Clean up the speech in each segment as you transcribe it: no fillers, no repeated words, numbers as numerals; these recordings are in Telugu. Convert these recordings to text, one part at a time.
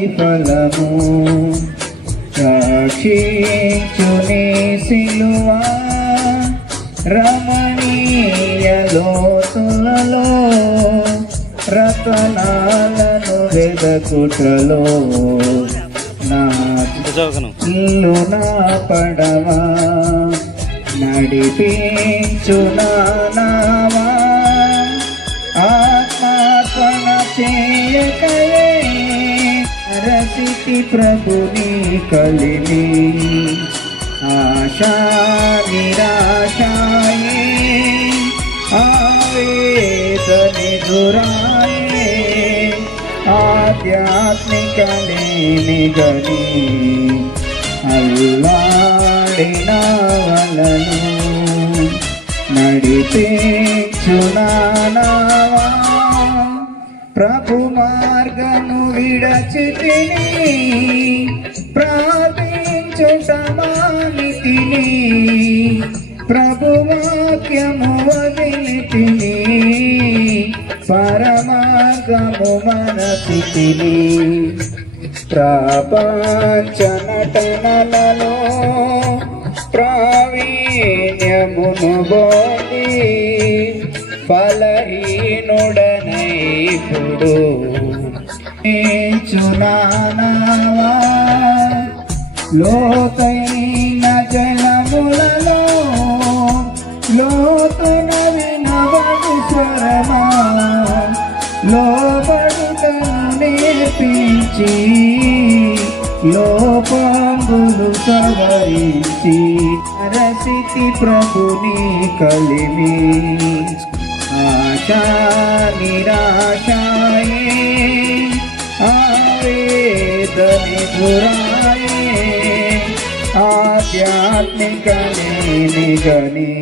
ప్రతిఫలము రక్షించుని సిలువా రమణీయ లోతులలో రతనాలను వెదకుటలో నా ఇల్లు నా పడవా నడిపించు నావా ఆత్మార్పణ చేయకయే రసితి ప్రభుని కలిమి ఆశా నిరాశాయే ఆవేదని దురాయే ఆధ్యాత్మిక లేని గని అల్లాడిన వలను నడిపించునావా ప్రభు మార్గము విడచితిని ప్రార్థించుట మానితిని ప్రభు వాక్యము వదిలితిని పరమార్గము మనసితిని ప్రపంచ నటనలలో ప్రావీణ్యమును బోధి బలహీనుడనైపుడు చునావా లోకైన జలములలో లోకన వినబడు స్వరమా లోబడుటను నేర్పించి లోపంబులు సవరించి రసితి ప్రభుని కలిమి ఆశా నిరాశాయే ఆవేదని దురాయే ఆధ్యాత్మిక లేని గని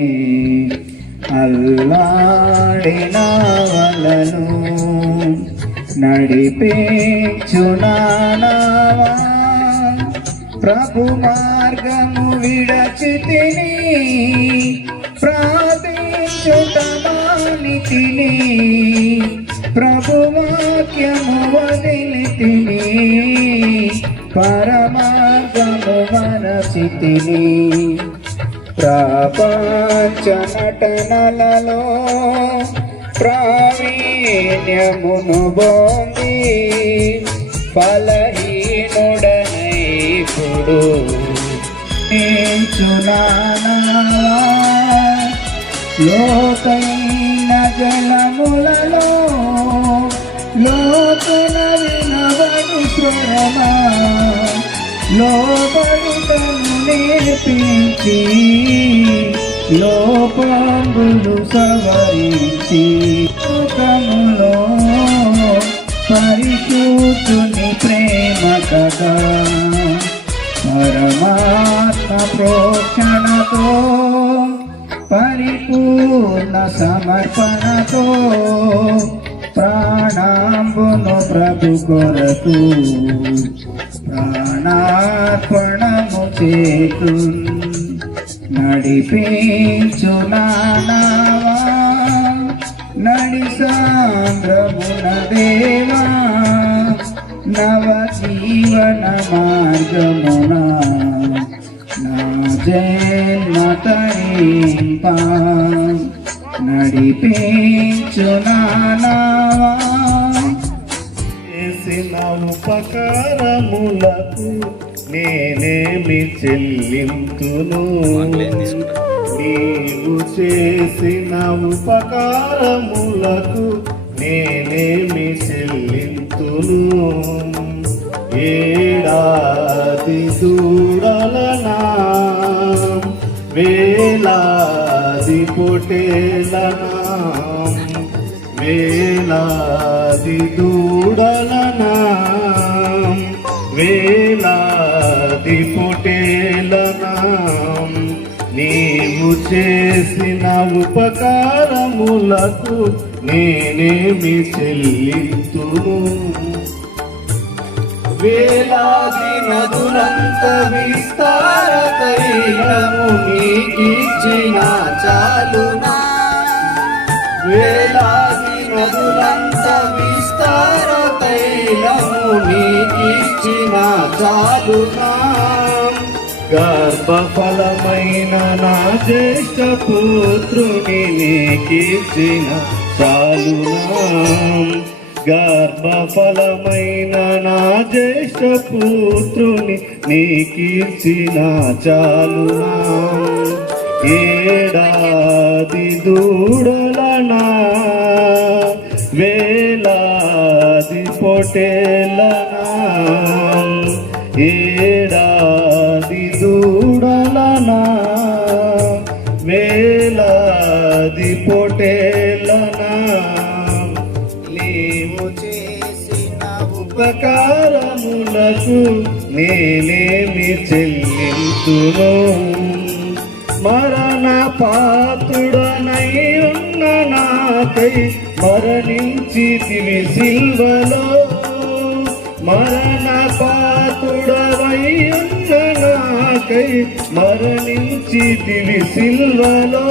అల్లాడిన వలను నడిపించునావా ప్రభు మార్గము విడచితిని ప్రార్థించుట మానితిని ప్రభు వాక్యము వదిలితిని పరమార్గము మనసితిని ప్రపంచ నటనలలో ప్రావీణ్యమును బోంది బలహీనుడనైపుడు చునావా లోకైన జలములలో లోకన వినబడు స్వరమా లోబడుటను నేర్పించి లోపంబులు సవరించి లోకములో పరిశుద్ధుని ప్రేమ కదా పరమాత్మ ప్రోక్షణతో పరిపూర్ణ సమర్పణతో ప్రాణాంబును ప్రభు కొరకు ప్రాణార్పణము చేతు నడిపించునావా నడి సాంద్రమున దేవా నవ జీవన మార్గమున నా జన్మ తరింప నడిపించునావా చేసిన ఉపకారములకు నేనేమి చెల్లింతును నీవు చేసిన ఉపకారములకు నేనేమి చెల్లింతును ఏడాది దూడలనా వేలాది పొటేలనా వేలాది దూడలనా వేలాది పొటేలనా నీవు చేసిన ఉపకారములకు నేనేమి చెల్లింతును వేలాది నదులంత విస్తార తైలము నీకిచ్చిన చాలునా వేలాది నదులంత విస్తార తైలము నీకిచ్చిన చాలునా గర్భఫలమైన నా జ్యేష్ఠ పుత్రుని నీకిచ్చిన చాలునా గర్భఫలమైన నా జ్యేష్ఠ పుత్రుని నీకిచ్చిన చాలునా ఏడాది దూడలనా వేలాది పొటేలనా ఏడాది దూడలనా వేలాది పొటేలనా నీవు చేసిన ఉపకారములకు నేనేమి చెల్లింతును మరణ పాత్రుడనై ఉన్న నాకై మరణించితివి సిల్వలో మరణ పాత్రుడవై ఉన్న నాకై మరణించితివి సిల్వలో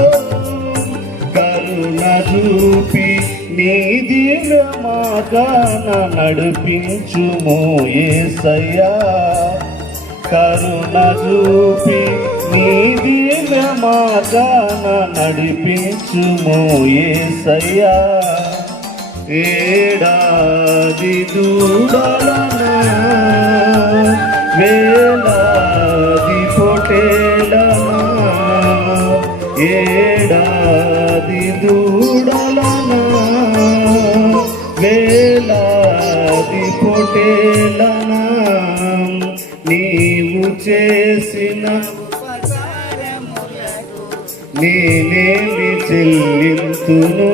కరుణ చూపి నీ దివ్య మార్గాన నడిపించుమో యేసయ్యా కరుణ చూపి నీ దివ్య మార్గాన నడిపించుమో యేసయ్యా ఏడాది దూడలనా వేలాది పొటేలనా ఏడాది దూడలనా వేలాది పొటేలనా నీవు చేసిన నేనేమి చెల్లింతును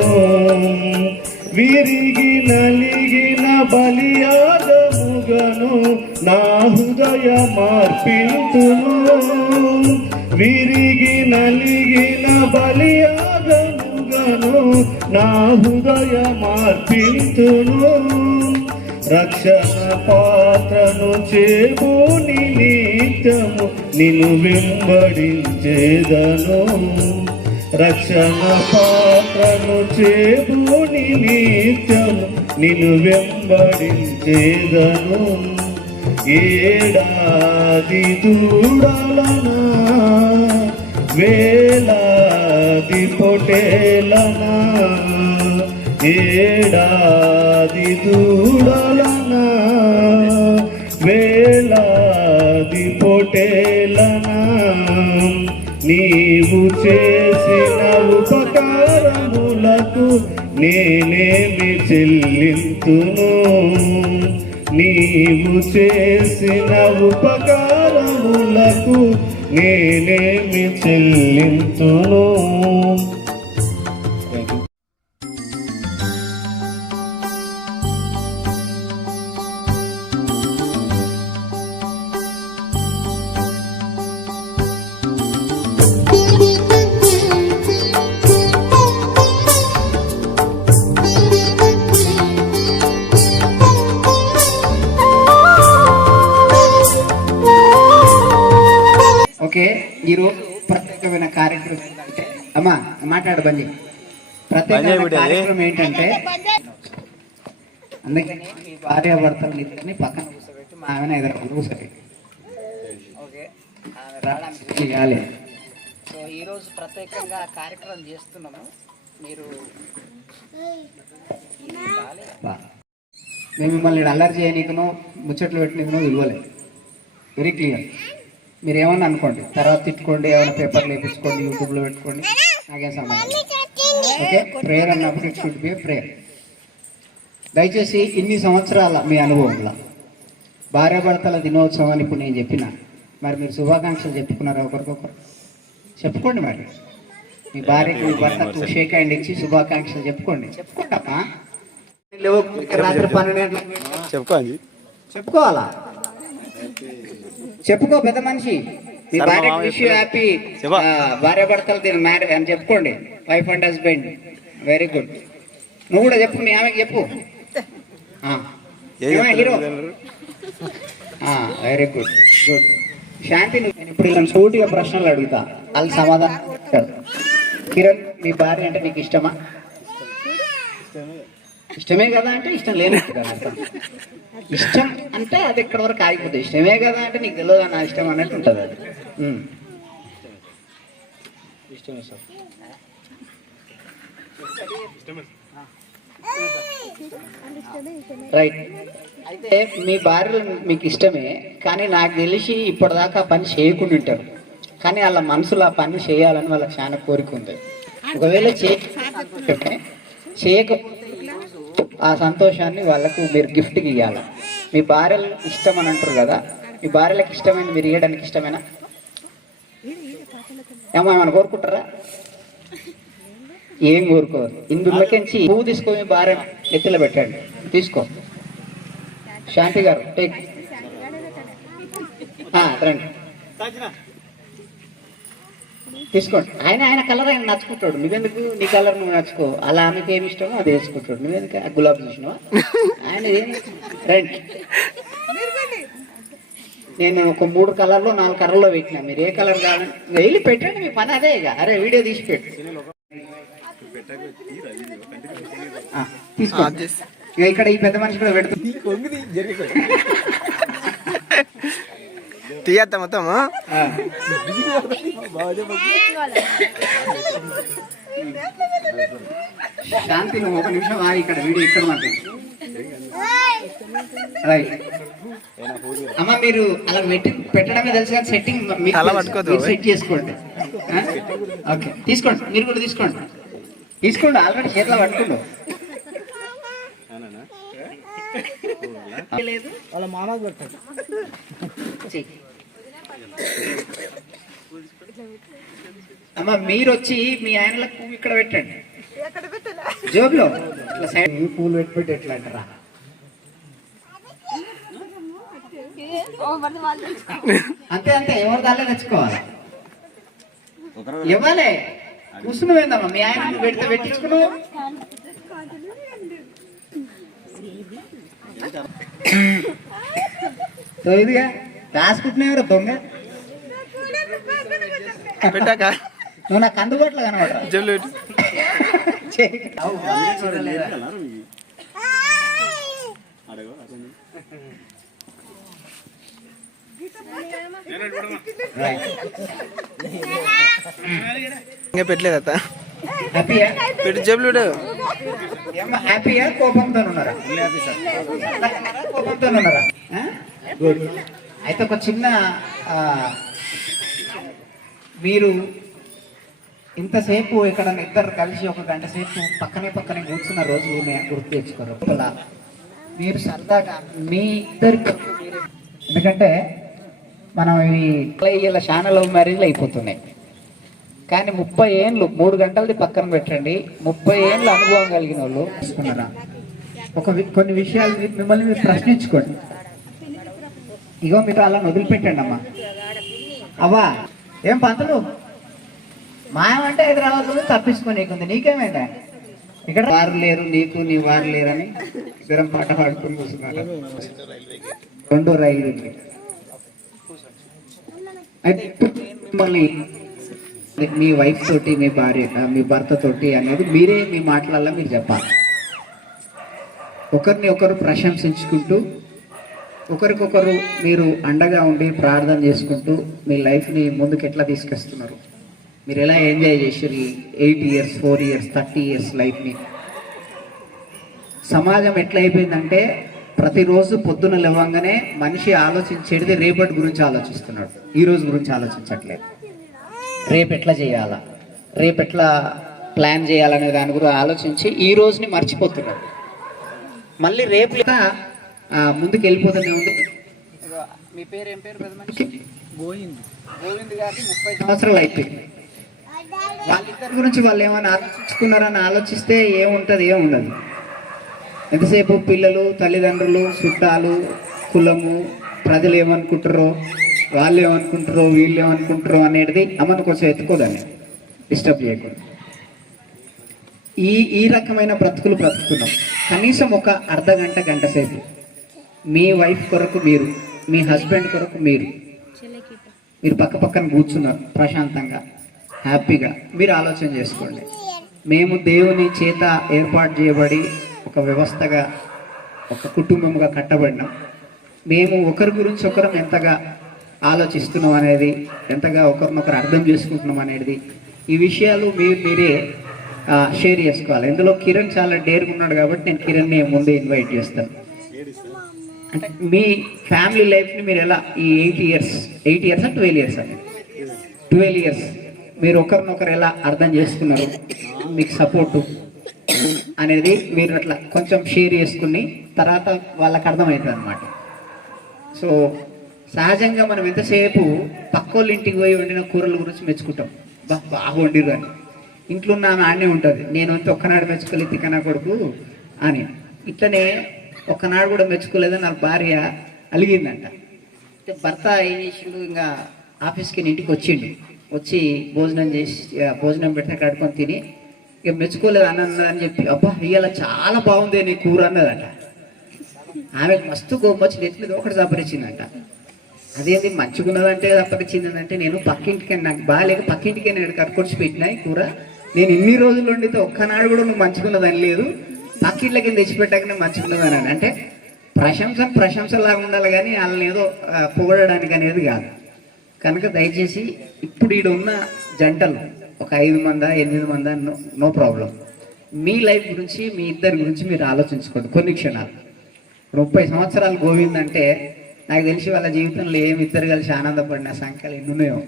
విరిగి నలిగిన బలియాగముగను నా హృదయ మార్పింతును విరిగి నలిగిన బలియాగముగను నా హృదయ మార్పింతును రక్షణ పాత్రను చేబూని నిత్యము నిన్ను వెంబడించేదను రక్షణ పాత్రను చేబూని నిత్యము నిన్ను వెంబడించేదను ఏడాది దూడలనా వేలాది పొటేలనా ఏడాది దూడలనా వేలాది పొటేలనా నీవు చేసిన ఉపకారములకు నేనేమి చెల్లింతును నీవు చేసిన ఉపకారములకు నేనేమి చెల్లింతును. ఓకే, ఈరోజు ప్రత్యేకమైన కార్యక్రమం ఏంటంటే అమ్మా మాట్లాడు బంజీ. ప్రత్యేకమైన కార్యక్రమం ఏంటంటే అందుకని మీ భార్యాభర్తలు ఇద్దరిని పక్కన కూర్చోబెట్టి మా ఆమెను ఎదురు కూర్చోబెట్టి ఓకే రావడానికి చేయాలి. సో ఈరోజు ప్రత్యేకంగా కార్యక్రమం చేస్తున్నాము. మీరు మేము మిమ్మల్ని అల్లరి చేయనీకును ముచ్చట్లు పెట్టనీకును విలువలేదు. Very clear. మీరు ఏమన్నా అనుకోండి, తర్వాత తిట్టుకోండి, ఏమైనా పేపర్లు వేయించుకోండి, యూట్యూబ్లో పెట్టుకోండి, నాకేం సంబంధం. ఓకే, ప్రేయర్ అన్నప్పుడు ఇట్ షుడ్ బి ప్రేయర్. దయచేసి ఇన్ని సంవత్సరాల మీ అనుభవంలో భార్యాభర్తల దినోత్సవాన్ని ఇప్పుడు నేను చెప్పిన, మరి మీరు శుభాకాంక్షలు చెప్పుకున్నారా? ఒకరికొకరు చెప్పుకోండి. మరి మీ భార్యకి మీ భర్తకు షేక్ హ్యాండ్ ఇచ్చి శుభాకాంక్షలు చెప్పుకోండి. చెప్పుకోండమ్మా. రాత్రి 12 గంటలకు చెప్పుకోవాలా? చెప్పుకో పెద్ద మనిషి. మీ భార్యకి విష్ యూ హ్యాపీ భార్యాభర్తలు దీని మ్యారేజ్ అని చెప్పుకోండి. Wife and husband. Very good. నువ్వు కూడా చెప్పు, మీ ఆమెకి చెప్పు. Hero. Very good good. Shanti, నేను ఇప్పుడు ఇలా సూటిగా ప్రశ్నలు అడుగుతా, వాళ్ళు సమాధానం చెప్తారు. కిరణ్, మీ భార్య అంటే నీకు ఇష్టమా? ఇష్టమే. ఇష్టమే కదా అంటే ఇష్టం లేనట్టు కదా అర్థం. ఇష్టం అంటే అది ఎక్కడ వరకు ఆగిపోతుంది. ఇష్టమే కదా అంటే నీకు తెలియదు నా ఇష్టం అన్నట్టు ఉంటుంది అది. ఇష్టమే సార్. రైట్. అయితే మీ భార్యలు మీకు ఇష్టమే, కానీ నాకు తెలిసి ఇప్పటిదాకా ఆ పని చేయకుండా ఉంటారు. కానీ వాళ్ళ మనసులో ఆ పని చేయాలని వాళ్ళకి చాలా కోరిక ఉంది. ఒకవేళ చేయకపోతే ఆ సంతోషాన్ని వాళ్ళకు మీరు గిఫ్ట్కి ఇవ్వాలి. మీ భార్యలు ఇష్టం అని అంటారు కదా, మీ భార్యలకు ఇష్టమైన మీరు ఇవ్వడానికి ఇష్టమేనా? ఏమైనా కోరుకుంటారా? ఏం కోరుకోరు. ఇందులోకించి పువ్వు తీసుకో, మీ భార్య ఎత్తులో పెట్టండి. తీసుకో. శాంతి గారు టేక్. రండి తీసుకోండి. ఆయన కలర్ ఆయన నచ్చుకుంటాడు. నువ్వెందుకు నీ కలర్ నువ్వు నచ్చుకో. అలా ఆమెకు ఏమి ఇష్టమో అది వేసుకుంటాడు. నువ్వెందుకు గులాబీ చూసినావా? ఆయన ఏమి రండి. నేను ఒక 3 కలర్లో 4 కలర్లో పెట్టినా. మీరు ఏ కలర్ కావాలని వెళ్ళి పెట్టండి. మీ పని అదే. ఇక అరే వీడియో తీసి పెట్టు. తీసుకోండి. ఇక ఇక్కడ ఈ పెద్ద మనిషి కూడా పెడుతుంది. తీయత్తా మొత్తం. శాంతి నువ్వు ఒక నిమిషం ఇక్కడ వీడియో ఇక్కడ మాట్లాడు. రైట్ అమ్మ, మీరు అలా పెట్టడమే తెలుసు కానీ సెట్టింగ్ సెట్ చేసుకోండి. ఓకే తీసుకోండి. మీరు కూడా తీసుకోండి. ఆల్రెడీ చేతిలో పట్టుకోండి. వాళ్ళ మామకు పెట్టండి. అమ్మ మీరు వచ్చి మీ ఆయనలకు పువ్వు ఇక్కడ పెట్టండి. జోబులో ఇట్లా సైడ్ పూలు పెట్టి ఎట్లా అంటారా? అంతే ఎవరి దాల్లే తెచ్చుకోవాలి. ఇవ్వాలి. కూర్చుని పోయిందమ్మా మీ ఆయన పెడితే పెట్టించుకున్నావు. ఇదిగా రాసుకుంటున్నావు దొంగ. పెట్టాక నువ్వు నాకు అందుబాటులో కనబడరా? ఇంకా పెట్టలేదు అత్త. హ్యాపీయా? పెట్టి జబ్బులు హ్యాపీయా? కోపంతో ఉన్నారా? కోపంతో ఉన్నారా? గుడ్. అయితే ఒక చిన్న మీరు ఇంతసేపు ఇక్కడ ఇద్దరు కలిసి 1 గంట సేపు పక్కనే కూర్చున్న రోజు గుర్తు తెచ్చుకోరు. మీరు సరదాగా మీ ఇద్దరికి, ఎందుకంటే మనం ఇలా చాలా లవ్ మ్యారేజ్లు అయిపోతున్నాయి. కానీ 30 ఏళ్ళు 3 గంటలది పక్కన పెట్టండి, 30 ఏళ్ళు అనుభవం కలిగిన వాళ్ళు తీసుకున్నారా? కొన్ని విషయాలు మిమ్మల్ని మీరు ప్రశ్నించుకోండి. ఇగో మీరు అలా వదిలిపెట్టండి. అమ్మా అవ్వా ఏం పంతులు మాయమంటే హైదరాబాద్ తప్పించుకోనీకుంది, నీకేమైందా? ఇక్కడ వారు లేరు నీకు, నీ వారు లేరని ఇద్దరం పాట పాడుకొని కూర్చున్నారు. 2 రైలు. అయితే మిమ్మల్ని మీ వైఫ్ తోటి, మీ భార్య, మీ భర్త తోటి అనేది మీరే మీ మాటలల్లో మీరు చెప్పాలి. ఒకరిని ఒకరు ప్రశంసించుకుంటూ, ఒకరికొకరు మీరు అండగా ఉండి ప్రార్థన చేసుకుంటూ మీ లైఫ్ని ముందుకు ఎట్లా తీసుకొస్తున్నారు, మీరు ఎలా ఎంజాయ్ చేసారు ఈ 8 ఇయర్స్ 4 ఇయర్స్ 30 ఇయర్స్ లైఫ్ని. సమాజం ఎట్లా అయిపోయిందంటే ప్రతిరోజు పొద్దున లేవగానే మనిషి ఆలోచించేది రేపటి గురించి ఆలోచిస్తున్నాడు, ఈ రోజు గురించి ఆలోచించట్లేదు. రేపు ఎట్లా చేయాలా, రేపు ఎట్లా ప్లాన్ చేయాలనే దాని గురించి ఆలోచించి ఈ రోజుని మర్చిపోతున్నాడు. మళ్ళీ రేపు ముందుకు వెళ్ళిపోతూనే ఉంది. మీ పేరు ఏం పేరు? గోవింద్ గారికి 30 సంవత్సరాలు అయిపోయింది. వాళ్ళిద్దరి గురించి వాళ్ళు ఏమైనా ఆలోచించుకున్నారని ఆలోచిస్తే ఏముంటుంది? ఏముండదు. ఎంతసేపు పిల్లలు, తల్లిదండ్రులు, చుట్టాలు, కులము, ప్రజలు ఏమనుకుంటారో, వాళ్ళు ఏమనుకుంటారో, వీళ్ళు ఏమనుకుంటారో అనేది అమ్మను కొంచెం ఎత్తుకోదాన్ని డిస్టర్బ్ చేయకూడదు. ఈ రకమైన బ్రతుకులు బ్రతుకుతున్నాం. కనీసం ఒక అర్ధగంట గంట సేపు మీ వైఫ్ కొరకు మీరు, మీ హస్బెండ్ కొరకు మీరు పక్కన కూర్చున్నారు ప్రశాంతంగా, హ్యాపీగా. మీరు ఆలోచన చేసుకోండి. మేము దేవుని చేత ఏర్పాటు చేయబడి ఒక వ్యవస్థగా ఒక కుటుంబంగా కట్టబడినాం. మేము ఒకరి గురించి ఒకరం ఎంతగా ఆలోచిస్తున్నాం అనేది, ఎంతగా ఒకరినొకరు అర్థం చేసుకుంటున్నాం అనేది, ఈ విషయాలు మీరే షేర్ చేసుకోవాలి. ఇందులో కిరణ్ చాలా డేర్గా ఉన్నాడు కాబట్టి నేను కిరణ్ని ముందే ఇన్వైట్ చేస్తాను. అంటే మీ ఫ్యామిలీ లైఫ్ని మీరు ఎలా ఈ 8 ఇయర్స్ 12 ఇయర్స్ అండి 12 ఇయర్స్ మీరు ఒకరినొకరు ఎలా అర్థం చేసుకున్నారు, మీకు సపోర్టు అనేది మీరు అట్లా కొంచెం షేర్ చేసుకుని తర్వాత వాళ్ళకి అర్థమవుతుంది అనమాట. సో సహజంగా మనం ఎంతసేపు పక్కోళ్ళ ఇంటికి పోయి వండిన కూరల గురించి మెచ్చుకుంటాం, బాగా వండిరు అని. ఇంట్లో ఉన్న ఆమె ఆడనే ఉంటుంది, నేను అంతే ఒక్కనాడు మెచ్చుకోలేదు తికనా కొడుకు అని. ఇట్లనే ఒక్కనాడు కూడా మెచ్చుకోలేదని నా భార్య అలిగిందంట. భర్త ఏం చేసిండు, ఇంకా ఆఫీస్కి ఇంటికి వచ్చిండు, వచ్చి భోజనం చేసి భోజనం పెట్టిన కడుకొని తిని ఇక మెచ్చుకోలేదు అని చెప్పి, అబ్బా ఇవాళ చాలా బాగుంది నీ కూర అన్నదట. ఆమె మస్తు గొమ్మచ్చి నెత్తి ఒకటి సపరించిందంట. అదేంటి మంచుకున్నదంటే సపరించిందంటే, నేను పక్కింటికి నాకు బాగాలేక పక్కింటికి నేను కట్టుకొచ్చి పెట్టినా ఈ కూర, నేను ఇన్ని రోజులు వండితే ఒక్కనాడు కూడా నువ్వు మంచుకున్నదని లేదు, పక్కింట్లకి తెచ్చిపెట్టాక నేను మంచుకున్నదని. అంటే ప్రశంసలాగా ఉండాలి కానీ వాళ్ళని ఏదో పొగడడానికి అనేది కాదు. కనుక దయచేసి ఇప్పుడు ఈడ ఉన్న జంటలు ఒక 5 మందా 8 మందా నో ప్రాబ్లం, మీ లైఫ్ గురించి మీ ఇద్దరి గురించి మీరు ఆలోచించుకోండి కొన్ని క్షణాలు. 30 సంవత్సరాలు గోవిందంటే నాకు తెలిసి వాళ్ళ జీవితంలో ఏమి ఇద్దరు కలిసి ఆనందపడిన సంఖ్యలు ఎన్ని ఉన్నాయో,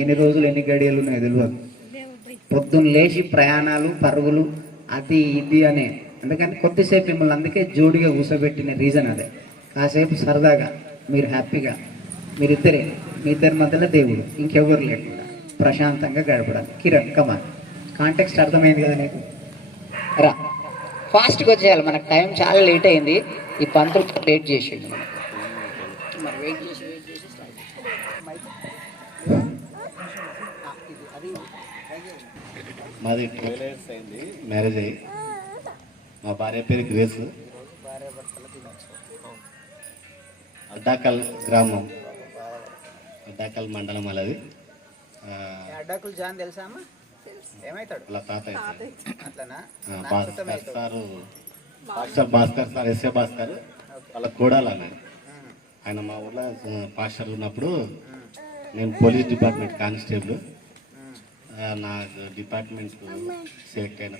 ఎన్ని రోజులు ఎన్ని గడియలు ఉన్నాయో తెలియదు. పొద్దున్న లేచి ప్రయాణాలు పరుగులు అది ఇది అనే, అందుకని కొద్దిసేపు మిమ్మల్ని అందుకే జోడిగా కూర్చోబెట్టిన రీజన్ అదే. కాసేపు సరదాగా మీరు హ్యాపీగా మీరిద్దరే, మీ ఇద్దరి మధ్యలో దేవుడు ఇంకెవరు లేకుండా ప్రశాంతంగా గడపడానికి. కిరణ్ కమాన్, కాంటెక్స్ట్ అర్థమైంది కదా నీకు? రా ఫాస్ట్గా వచ్చేయాలి, మనకు టైం చాలా లేట్ అయింది. ఈ పంతులు లేట్ చేసేయండి మరి వెయిట్ చేసి మాది 12 years అయింది మ్యారేజ్ అయ్యి. మా భార్య పేరు గ్రేస్. అడ్డాకల్ గ్రామం, అడ్డాకల్ మండలం వాళ్ళది. అడ్డాకులు జాన్ తెలుసా అమ్మా? ఏమవుతాడు వాళ్ళ తాత అట్లనా? భాస్కర్ సార్ ఎస్ఏ భాస్కర్ వాళ్ళ కోడాలు ఆయన మా ఊళ్ళో పాస్టర్ ఉన్నప్పుడు నేను పోలీస్ డిపార్ట్మెంట్ కానిస్టేబుల్. నాకు డిపార్ట్మెంట్ సెలెక్ట్ అయిన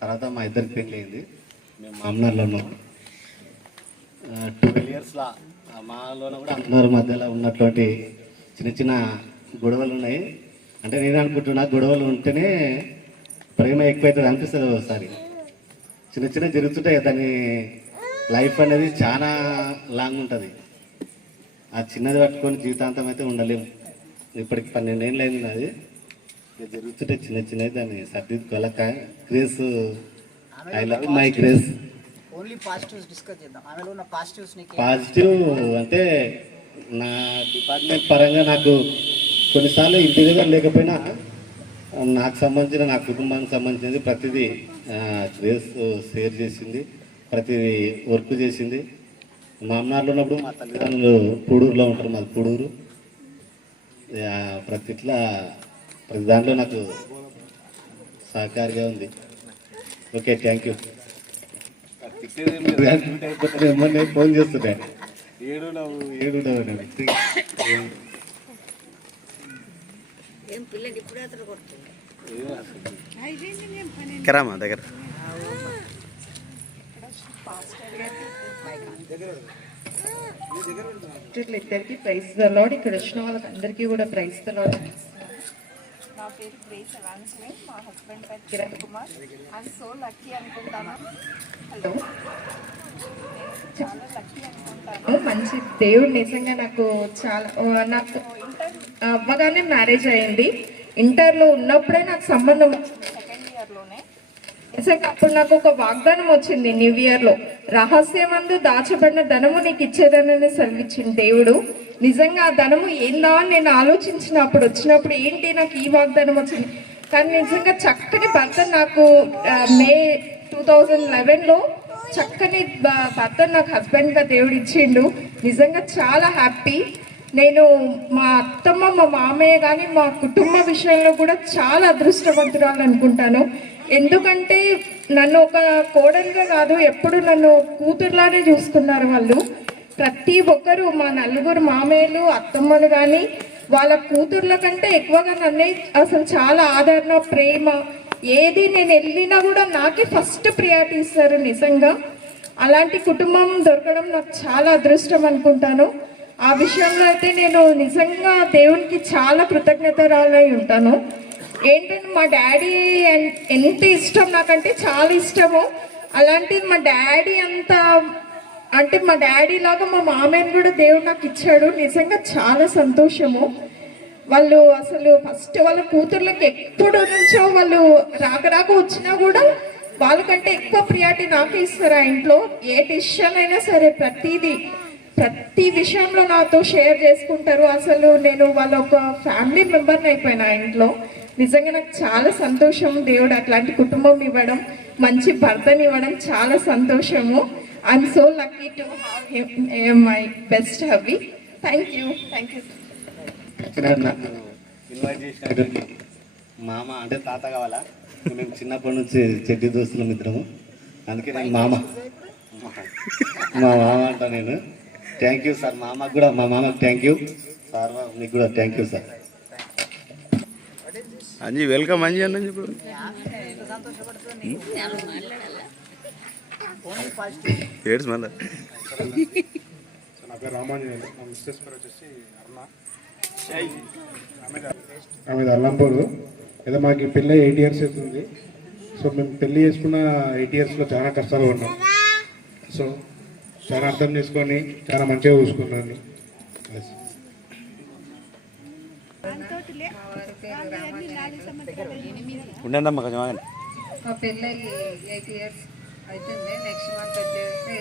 తర్వాత మా ఇద్దరికి పెళ్ళి అయింది. మేము మామనార్లో ఉన్నాం. 12 yearsలో మాలోన కూడా అందరి మధ్యలో ఉన్నటువంటి చిన్న చిన్న గొడవలు ఉన్నాయి. అంటే నేను అనుకుంటున్నా గొడవలు ఉంటేనే ప్రేమ ఎక్కువైతుంది అనిపిస్తుంది. ఒకసారి చిన్న చిన్న జరుగుతుంటాయి, దాని లైఫ్ అనేది చాలా లాంగ్ ఉంటుంది. ఆ చిన్నది పట్టుకొని జీవితాంతం అయితే ఉండలేము. ఇప్పటికి 12 ఏళ్ళు అయింది అది. జరుగుతుంటే చిన్న చిన్నది దాన్ని సర్దిద్దుకోలేక. Grace, I love my Grace. Only positives discuss చేద్దాం. ఆమెలో ఉన్న పాజిటివ్స్ నీకు పాజిటివ్ అంటే నా డిపార్ట్మెంట్ పరంగా నాకు కొన్నిసార్లు ఇంటి దగ్గర లేకపోయినా నాకు సంబంధించిన నా కుటుంబానికి సంబంధించినది ప్రతిదీ గ్రేస్ షేర్ చేసింది, ప్రతి వర్క్ చేసింది. మామనార్లో ఉన్నప్పుడు మా తల్లిదండ్రులు పూడూరులో ఉంటారు, మాది పూడూరు. ప్రతి దాంట్లో నాకు సహకారిగా ఉంది. Okay, thank you. ఏమన్నా ఫోన్ చేస్తుంటే ఏడు కరామా దగ్గర ఇద్దరికి ప్రైజ్ ద లార్డ్. ఇక్కడ వచ్చిన వాళ్ళకి అందరికీ కూడా ప్రైజ్ ద లార్డ్. నా పేరు గ్రేస్ ఎవాన్స్లే, మా హస్బెండ్ పేరు Kiran Kumar. I'm so lucky అనుకుంటాను. హలో, చాలా లక్కీ అనుకుంటాను. మంచి దేవుడు నిజంగా నాకు అవ్వగానే మ్యారేజ్ అయింది. ఇంటర్లో ఉన్నప్పుడే నాకు సంబంధం సెకండ్ ఇయర్లోనే నిజంగా అప్పుడు నాకు ఒక వాగ్దానం వచ్చింది. న్యూ ఇయర్లో రహస్యమందు దాచబడిన ధనము నీకు ఇచ్చేదనని సెలవిచ్చింది దేవుడు. నిజంగా ఆ ధనము ఏందా అని నేను ఆలోచించినప్పుడు వచ్చినప్పుడు ఏంటి నాకు ఈ వాగ్దానం వచ్చింది. కానీ నిజంగా చక్కని భర్త నాకు మే 2011లో చక్కని భర్త నాకు హస్బెండ్గా దేవుడు ఇచ్చిండు. నిజంగా చాలా హ్యాపీ. నేను మా అత్తమ్మ మా మామయ్య కానీ మా కుటుంబ విషయంలో కూడా చాలా అదృష్టవంతురాలు అనుకుంటాను. ఎందుకంటే నన్ను ఒక కోడలుగా కాదు, ఎప్పుడు నన్ను కూతురులానే చూసుకున్నారు వాళ్ళు. ప్రతి ఒక్కరు మా నలుగురు మామయ్యలు, అత్తమ్మలు కానీ వాళ్ళ కూతుర్ల కంటే ఎక్కువగా నన్నే అసలు చాలా ఆదరణ, ప్రేమ, ఏది నేను వెళ్ళినా కూడా నాకే ఫస్ట్ ప్రియారిటీ ఇస్తారు. నిజంగా అలాంటి కుటుంబం దొరకడం నాకు చాలా అదృష్టం అనుకుంటాను. ఆ విషయంలో అయితే నేను నిజంగా దేవునికి చాలా కృతజ్ఞతరాలై ఉంటాను. ఏంటంటే మా డాడీ ఎంత ఇష్టం నాకంటే చాలా ఇష్టము. అలాంటిది మా డాడీ అంటే మా డాడీ లాగా మా మామయ్యని కూడా దేవుడు నాకు ఇచ్చాడు. నిజంగా చాలా సంతోషము. వాళ్ళు అసలు ఫస్ట్ వాళ్ళ కూతుర్లకి ఎప్పుడు నుంచో వాళ్ళు రాక వచ్చినా కూడా వాళ్ళకంటే ఎక్కువ ప్రియారిటీ నాకే ఇస్తారు. ఆ ఇంట్లో ఏ డిసిషన్ అయినా సరే ప్రతి విషయంలో నాతో షేర్ చేసుకుంటారు. అసలు నేను వాళ్ళ ఒక ఫ్యామిలీ మెంబర్ని అయిపోయినా ఆ ఇంట్లో. నిజంగా నాకు చాలా సంతోషం. దేవుడు అట్లాంటి కుటుంబం ఇవ్వడం, మంచి భర్తని ఇవ్వడం చాలా సంతోషము. I'm so lucky to have my best hubby. Thank you. Invite చేసినటువంటి మామ అంటే తాత కావాలా? మేము చిన్నప్పటి నుంచి చెడ్డి దోస్తులం ఇద్దరము, అందుకే నేను మా మామ అంట నేను. Thank you sir. మా మామకు థ్యాంక్ యూ సార్, మీకు కూడా thank you sir. Anji welcome Anji అన్న ఇప్పుడు ఎంత సంతోషపడుతుంది. ఏడ్స్ మళ్ళా. నా పేరు రామాంజనేయులు, మా మిస్సెస్ పేరు వచ్చేసి అరుణ. ఆమెది అల్లంపూరు. ఏదో మాకు పెళ్ళి 8 years అవుతుంది. సో మేము పెళ్ళి చేసుకున్న 8 yearsలో చాలా కష్టాలు ఉన్నాం. సో చాలా అర్థం చేసుకొని చాలా మంచిగా చూసుకున్నాను. ఉండమ్మా కొంచెం ఆగండి. మా పెళ్ళి 8 years అవుతుంది. నెక్స్ట్ మంత్ వచ్చేసి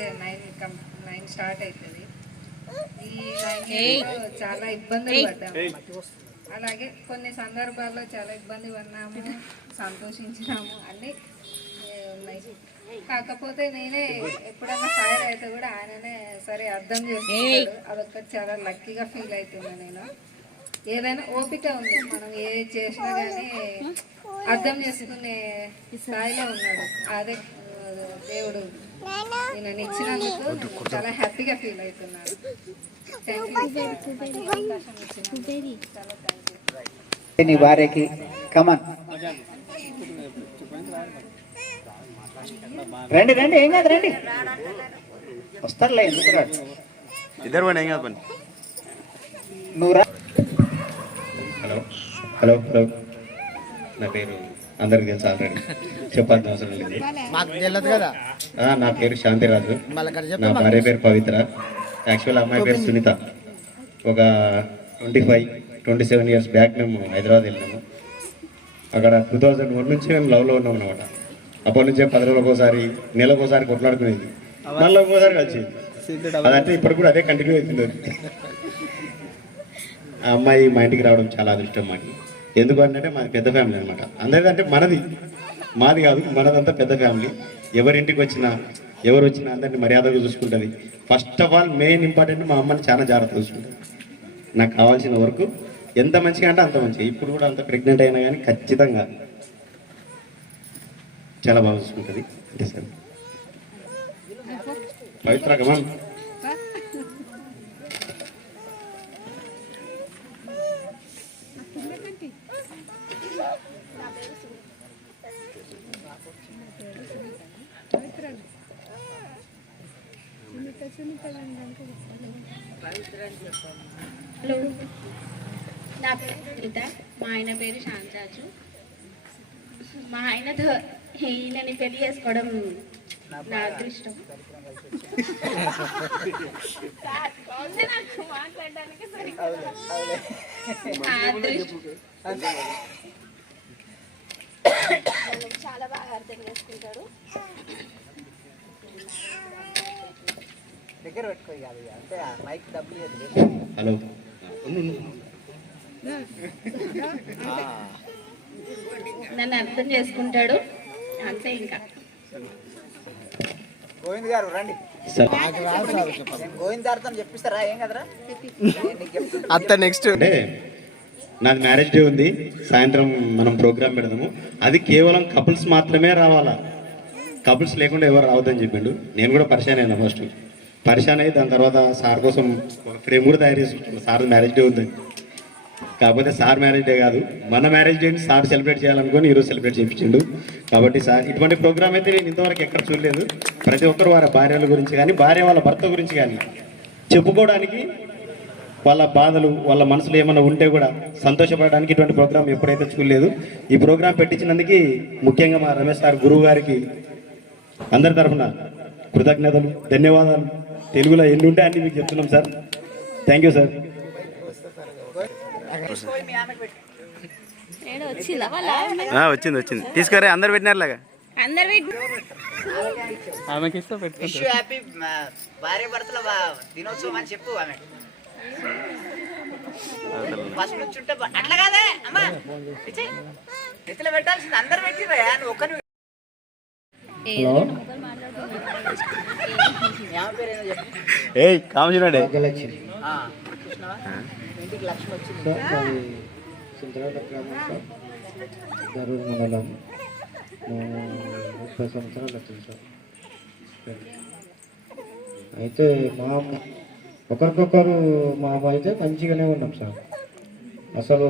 9 స్టార్ట్ అవుతుంది. ఈ 9 years చాలా ఇబ్బందులు పడ్డాము. అలాగే కొన్ని సందర్భాల్లో చాలా ఇబ్బంది పడినాము, సంతోషించినాము, అన్నీ ఉన్నాయి. కాకపోతే నేనే ఎప్పుడన్నా ఫైర్ అయితే కూడా ఆయననే సరే అర్థం చేసుకుంటాడు. అదొక్కటి చాలా లక్కీగా ఫీల్ అవుతున్నా నేను. ఏదైనా ఓపిక ఉంది, మనం ఏది చేసినా కానీ అర్థం చేసుకునే స్థాయిలో ఉన్నాడు. అదే దేవుడు నేను ఇచ్చినందుకు చాలా హ్యాపీగా ఫీల్ అవుతున్నాను. నీ భార్యకి కమన్ రండి రండి, ఏం కాదు రండి, వస్తారులే, ఎందుకు రాడు. ఇద్దరు పని ఏం కాదు పని. నువ్వు రా. హలో నా పేరు అందరికి తెలుసు, ఆల్రెడీ చెప్పాల్సిన అవసరం లేదు. మాకు తెలియదు కదా. నా పేరు శాంతిరాజు, నా భార్య పేరు పవిత్ర. యాక్చువల్ అమ్మాయి పేరు సునీత. ఒక 25-27 years బ్యాక్ మేము హైదరాబాద్ వెళ్ళినాము. అక్కడ 2001 నుంచి మేము లవ్లో ఉన్నాం అనమాట. అప్పటి నుంచే 10 రోజులకు ఒకసారి, నెలకు ఒకసారి కొట్లాడుకునేది, మళ్ళీ ఒకసారి కలిసేది. అదంటే ఇప్పుడు కూడా అదే కంటిన్యూ అవుతుంది. ఆ అమ్మాయి మా ఇంటికి రావడం చాలా అదృష్టం మాకు. ఎందుకు అంటే మాది పెద్ద ఫ్యామిలీ అనమాట. అందరిదంటే మాది కాదు, మనదంతా పెద్ద ఫ్యామిలీ. ఎవరింటికి వచ్చినా ఎవరు వచ్చినా అందరినీ మర్యాదగా చూసుకుంటుంది. First of all main important మా అమ్మని చాలా జాగ్రత్తగా చూసుకుంటుంది. నాకు కావాల్సిన వరకు ఎంత మంచిగా అంటే అంత మంచిగా. ఇప్పుడు కూడా అంత ప్రెగ్నెంట్ అయినా కానీ ఖచ్చితంగా చాలా బాగా చూసుకుంటుంది. అంతే సార్. పవిత్ర కమన్. హలో, నా పేరు సునీత, మా ఆయన పేరు శాంతరాజు. మా ఆయనతో ఈయనని పెళ్లి చేసుకోవడం నా అదృష్టం. నాకు మాట్లాడడానికి చాలా బాగా అర్థం చేసుకుంటాడు. దగ్గర పెట్టుకో అంటే మైక్ డబ్బులు. హలో, నన్ను అర్థం చేసుకుంటాడు అంతే. ఇంకా గోవింద్ గారు రండి. గోవింద్ గారితో చెప్పిస్తారా? ఏం కదరా అత్త నెక్స్ట్ అంటే నాది మ్యారేజ్ డే ఉంది, సాయంత్రం మనం ప్రోగ్రామ్ పెడదాము. అది కేవలం కపుల్స్ మాత్రమే రావాలా. కపుల్స్ లేకుండా ఎవరు రావద్దని చెప్పిండు. నేను కూడా పరిశాన్ అయినా ఫస్ట్. పరిశాన్ అయ్యి దాని తర్వాత సార్ కోసం ఒక ఫ్రేమ్ కూడా తయారు చేసుకుంటున్నాను. సార్ మ్యారేజ్ డే ఉందని. కాకపోతే సార్ మ్యారేజ్ డే కాదు, మన మ్యారేజ్ డేని సార్ సెలబ్రేట్ చేయాలనుకొని ఈరోజు సెలబ్రేట్ చేయించిండు. కాబట్టి సార్ ఇటువంటి ప్రోగ్రామ్ అయితే నేను ఇంతవరకు ఎక్కడ చూడలేదు. ప్రతి ఒక్కరు వారి భార్యల గురించి కానీ భార్య వాళ్ళ భర్త గురించి కానీ చెప్పుకోవడానికి, వాళ్ళ బాధలు వాళ్ళ మనసులో ఏమైనా ఉంటే కూడా సంతోషపడడానికి ఇటువంటి ప్రోగ్రాం ఎప్పుడైతే చూడలేదు. ఈ ప్రోగ్రాం పెట్టించినందుకు ముఖ్యంగా మా రమేష్ సార్ గురువు గారికి అందరి తరఫున కృతజ్ఞతలు, ధన్యవాదాలు. తెలుగులో ఎన్ని ఉంటే అన్ని మీకు చెప్తున్నాం సార్. Thank you sir. వచ్చింది తీసుకురా, అందరు పెట్టినారులాగా. హ్యాపీ భార్య భర్తల దినోత్సవం అని చెప్పు ఆమె. ఫస్ట్ నుంచి ఉంటే అట్లా కాదే అమ్మా, ఎత్తులో పెట్టాల్సింది అందరు పెట్టిరా, నువ్వు ఒక్కని. హలో, పేరేదో చెప్పు. ఏయ్ కామచినాడే. భాగ్యలక్ష్మి చూసినావా, ఇంటికి లక్ష్మి వచ్చింది. సార్, అది సింతరాడ గ్రామం సార్, దరూర్ మండలం. 30 సంవత్సరాలు వచ్చింది సార్. అయితే మా ఒకరికొకరు మా అమ్మ అయితే మంచిగానే ఉన్నాం సార్. అసలు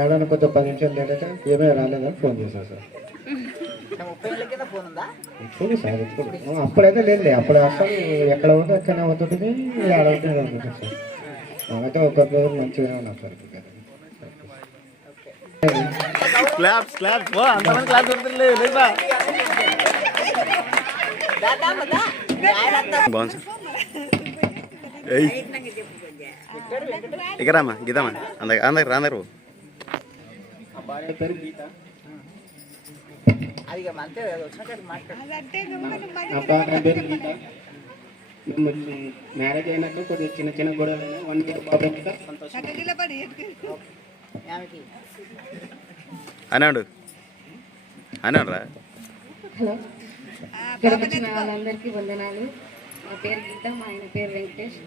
ఏడాది కొద్దిగా 10 నిమిషాలు లేట్ అయితే ఏమీ రాలేదని ఫోన్ చేశాను సార్. 30 ఏళ్ళ కింద ఫోన్ ఉందా? ఇప్పుడు సార్ ఇప్పుడు అప్పుడైతే లేదులే. అప్పుడు అసలు ఎక్కడ ఉంటే ఎక్కడనే అవుతుంటుంది, ఏడాది అనుకుంటాం సార్. మేమైతే ఒకరికొకరు మంచిగానే ఉన్నాం సార్. క్లాప్స్ క్లాప్స్ ఓ అంతమంది క్లాప్స్ కొడుతున్నారు లేబా. బాగుంది సార్. ఏయ్ ఇకరామా గీతామా అందరు అందరు. భార్య పేరు గీత, అది అంతే వచ్చిన మాట్లాడు. అబ్బా నా పేరు గీత. మ్యారేజ్ అయినాక కొద్దిగా చిన్న చిన్న గొడవలు అయినా 1 ఇయర్ బాబు సంతోషం. అన్నాడు అన్నాడు రా. హలో, ఇక్కడికి వచ్చిన వాళ్ళందరికీ వందనాలు. మా పేరు గీత, మా ఆయన పేరు వెంకటేష్.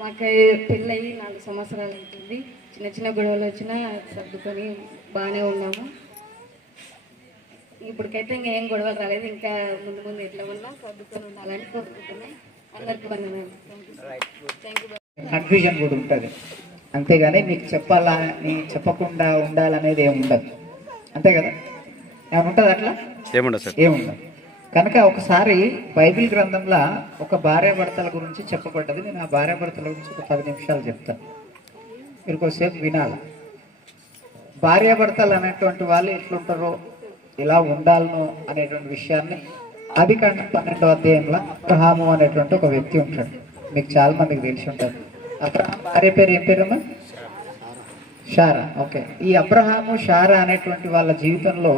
మాకు పెళ్ళయి 4 సంవత్సరాలు అవుతుంది. చిన్న చిన్న గొడవలు వచ్చినా సర్దుకొని బాగానే ఉన్నాము. ఇప్పటికైతే ఇంకా ఏం గొడవలు రాలేదు. ఇంకా ముందు ముందు ఎట్లా ఉన్నా సర్దుకొని ఉండాలని కోరుకుంటున్నాం. అందరికీ వందనాలు. Thank you. కన్ఫ్యూజన్ కూడా ఉంటుంది, అంతేగాని మీకు చెప్పాలని చెప్పకుండా ఉండాలనేది ఏమి ఉండదు. అంతే కదా, ఏమైనా ఉంటుంది అట్లా? ఏముండదు సార్, ఏముండదు. కనుక ఒకసారి బైబిల్ గ్రంథంలో ఒక భార్యాభర్తల గురించి చెప్పబడ్డది. నేను ఆ భార్యాభర్తల గురించి ఒక 10 నిమిషాలు చెప్తాను, మీరు కొద్దిసేపు వినాలి. భార్యాభర్తలు అనేటువంటి వాళ్ళు ఎట్లుంటారో, ఇలా ఉండాలనో అనేటువంటి విషయాన్ని ఆదికాండం 12వ అధ్యాయంలో అబ్రహాము అనేటువంటి ఒక వ్యక్తి ఉంటాడు. మీకు చాలా మందికి తెలిసి ఉంటుంది. అబ్రహాం భార్య పేరు ఏం పేరమ్మా? షారా. ఓకే, ఈ అబ్రహాము షారా అనేటువంటి వాళ్ళ జీవితంలో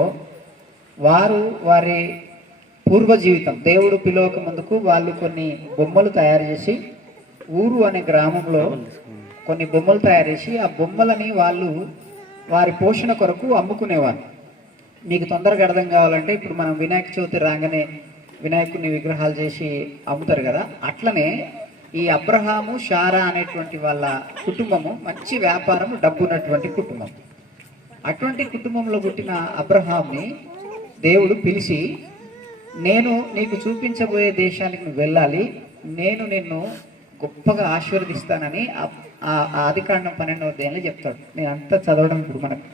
వారి పూర్వ జీవితం, దేవుడు పిలవక ముందుకు వాళ్ళు కొన్ని బొమ్మలు తయారు చేసి, ఊరు అనే గ్రామంలో కొన్ని బొమ్మలు తయారు చేసి ఆ బొమ్మలని వాళ్ళు వారి పోషణ కొరకు అమ్ముకునేవారు. మీకు తొందరగా అర్థం కావాలంటే, ఇప్పుడు మనం వినాయక చవితి రాగానే వినాయకుడిని విగ్రహాలు చేసి అమ్ముతారు కదా, అట్లనే ఈ అబ్రహాము షారా అనేటువంటి వాళ్ళ కుటుంబము మంచి వ్యాపారం, డబ్బు ఉన్నటువంటి కుటుంబం. అటువంటి కుటుంబంలో పుట్టిన అబ్రహాంని దేవుడు పిలిచి, నేను నీకు చూపించబోయే దేశానికి నువ్వు వెళ్ళాలి, నేను నిన్ను గొప్పగా ఆశీర్వదిస్తానని ఆదికాండం 12వ అధ్యాయంలో చెప్తాడు. నేను అంతా చదవడం ఇప్పుడు మనకు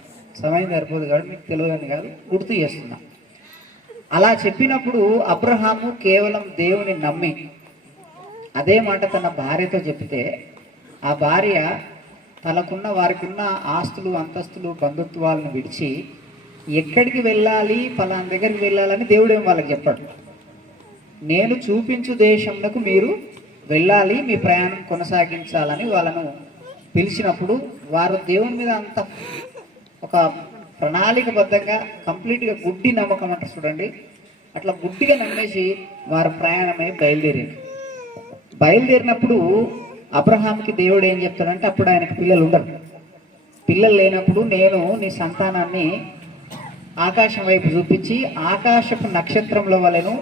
సమయం సరిపోదు కాబట్టి మీకు తెలియదని కాదు, గుర్తు చేస్తున్నా. అలా చెప్పినప్పుడు అబ్రహాము కేవలం దేవుని నమ్మి అదే మాట తన భార్యతో చెప్తే, ఆ భార్య తనకున్న వారికున్న ఆస్తులు, అంతస్తులు, బంధుత్వాలను విడిచి ఎక్కడికి వెళ్ళాలి, పలానా దగ్గరికి వెళ్ళాలని దేవుడేం వాళ్ళకి చెప్పాడు. నేను చూపించు దేశంలో మీరు వెళ్ళాలి, మీ ప్రయాణం కొనసాగించాలని వాళ్ళను పిలిచినప్పుడు వారు దేవుని మీద అంత ఒక ప్రణాళికబద్ధంగా కంప్లీట్గా గుడ్డి నమ్మకం అంటారు చూడండి, అట్లా గుడ్డిగా నమ్మేసి వారు ప్రయాణమై బయలుదేరినప్పుడు అబ్రహాంకి దేవుడు ఏం చెప్తాడంటే, అప్పుడు ఆయనకు పిల్లలు ఉండరు. పిల్లలు లేనప్పుడు నేను నీ సంతానాన్ని ఆకాశం వైపు చూపించి, ఆకాశపు నక్షత్రముల వలెను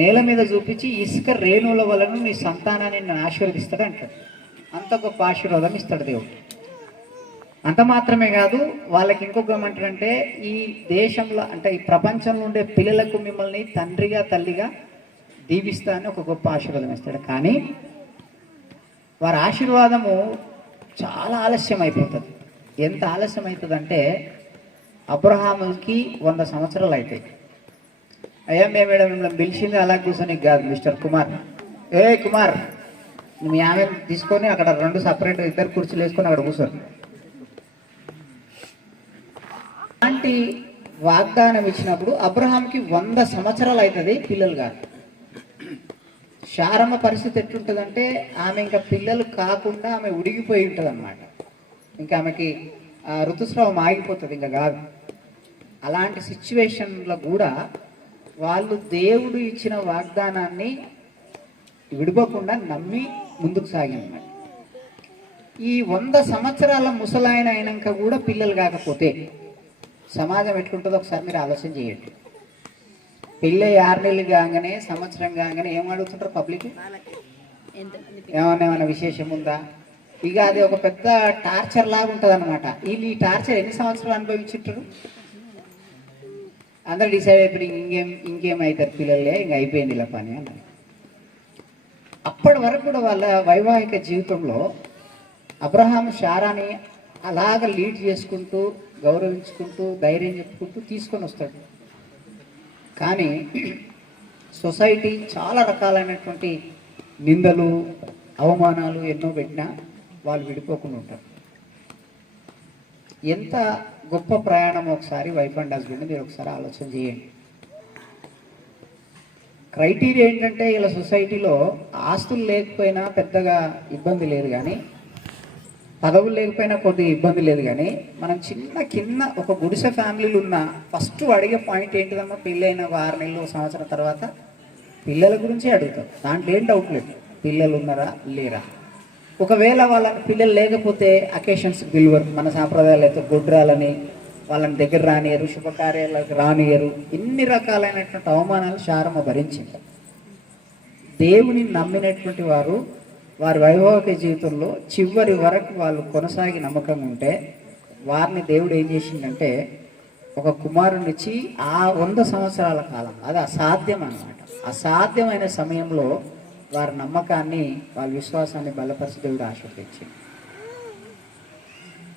నేల మీద చూపించి, ఇసుక రేణువుల వలన నీ సంతానాన్ని నేను ఆశీర్వదిస్తాడు అంటాడు. అంత గొప్ప ఆశీర్వాదం ఇస్తాడు దేవుడు. అంత మాత్రమే కాదు, వాళ్ళకి ఇంకొక ఏమంటారంటే ఈ దేశంలో అంటే ఈ ప్రపంచంలో ఉండే పిల్లలకు మిమ్మల్ని తండ్రిగా తల్లిగా దీవిస్తా అని ఒక గొప్ప ఆశీర్వాదం ఇస్తాడు. కానీ వారి ఆశీర్వాదము చాలా ఆలస్యం అయిపోతుంది. ఎంత ఆలస్యం అవుతుందంటే అబ్రహాముకి 100 సంవత్సరాలు అవుతాయి. అయ్యా మేము మిమ్మల్ని పిలిచింది అలా కూర్చొని కాదు, మిస్టర్ కుమార్, ఏ కుమార్ మీ ఆమె తీసుకొని అక్కడ 2 సపరేట్ 2 కుర్చీలు వేసుకొని అక్కడ కూర్చొని అలాంటి వాగ్దానం ఇచ్చినప్పుడు అబ్రహాంకి 100 సంవత్సరాలు అవుతుంది పిల్లలు కాదు. శారమ్మ పరిస్థితి ఎట్లుంటుందంటే ఆమె ఇంకా పిల్లలు కాకుండా ఆమె ఉడిగిపోయి ఉంటుంది అన్నమాట. ఇంకా ఆమెకి ఋతుస్రావం ఆగిపోతుంది, ఇంకా కాదు. అలాంటి సిచ్యువేషన్లో కూడా వాళ్ళు దేవుడు ఇచ్చిన వాగ్దానాన్ని విడిపోకుండా నమ్మి ముందుకు సాగినమాట. ఈ 100 సంవత్సరాల ముసలాయన అయినాక కూడా పిల్లలు కాకపోతే సమాజం ఎట్లుంటుందో ఒకసారి మీరు ఆలోచన చేయండి. పెళ్ళి 6 నెలలు కాగానే సంవత్సరం కాగానే ఏం అడుగుతుంటారు పబ్లిక్, ఏమన్నా విశేషం ఉందా? ఇక అది ఒక పెద్ద టార్చర్ లాగా ఉంటుంది అనమాట. వీళ్ళు ఈ టార్చర్ ఎన్ని సంవత్సరాలు అనుభవించుంటారు? అందరు డిసైడ్ అయిపోయి ఇంకేమవుతారు పిల్లలే, ఇంక అయిపోయింది ఇలా పని అన్నారు. అప్పటి వరకు కూడా వాళ్ళ వైవాహిక జీవితంలో అబ్రహాం శారాని అలాగ లీడ్ చేసుకుంటూ గౌరవించుకుంటూ ధైర్యం చెప్పుకుంటూ తీసుకొని వస్తాడు. కానీ సొసైటీ చాలా రకాలైనటువంటి నిందలు అవమానాలు ఎన్నో పెట్టినా వాళ్ళు విడిపోకుండా ఉంటారు. ఎంత గొప్ప ప్రయాణం ఒకసారి వైఫ్ అండ్ హస్బెండ్ మీరు ఒకసారి ఆలోచన చేయండి. క్రైటీరియా ఏంటంటే ఇలా సొసైటీలో ఆస్తులు లేకపోయినా పెద్దగా ఇబ్బంది లేదు, కానీ పదవులు లేకపోయినా కొద్దిగా ఇబ్బంది లేదు, కానీ మనం కింద ఒక గుడిసె ఫ్యామిలీలు ఉన్న ఫస్ట్ అడిగే పాయింట్ ఏంటిదమ్మా, పెళ్ళైన 6 నెలలు సంవత్సరం తర్వాత పిల్లల గురించి అడుగుతాం. దాంట్లో ఏం డౌట్ లేదు, పిల్లలు ఉన్నారా లేరా. ఒకవేళ వాళ్ళకి పిల్లలు లేకపోతే అకేషన్స్ పిలువరు. మన సాంప్రదాయాలు అయితే గొడ్రాలని వాళ్ళని దగ్గర రానియరు, శుభకార్యాలకు రానియరు. ఇన్ని రకాలైనటువంటి అవమానాలు శారమ్మ భరించింది. దేవుని నమ్మినటువంటి వారు వారి వైవాహిక జీవితంలో చివరి వరకు వాళ్ళు కొనసాగి నమ్మకంగా ఉంటే వారిని దేవుడు ఏం చేసిందంటే ఒక కుమారునిచ్చి ఆ 100 సంవత్సరాల కాలం, అది అసాధ్యం అన్నమాట. అసాధ్యమైన సమయంలో వారి నమ్మకాన్ని వాళ్ళ విశ్వాసాన్ని బలపరిచి దేవుడు ఆశీర్వదించింది.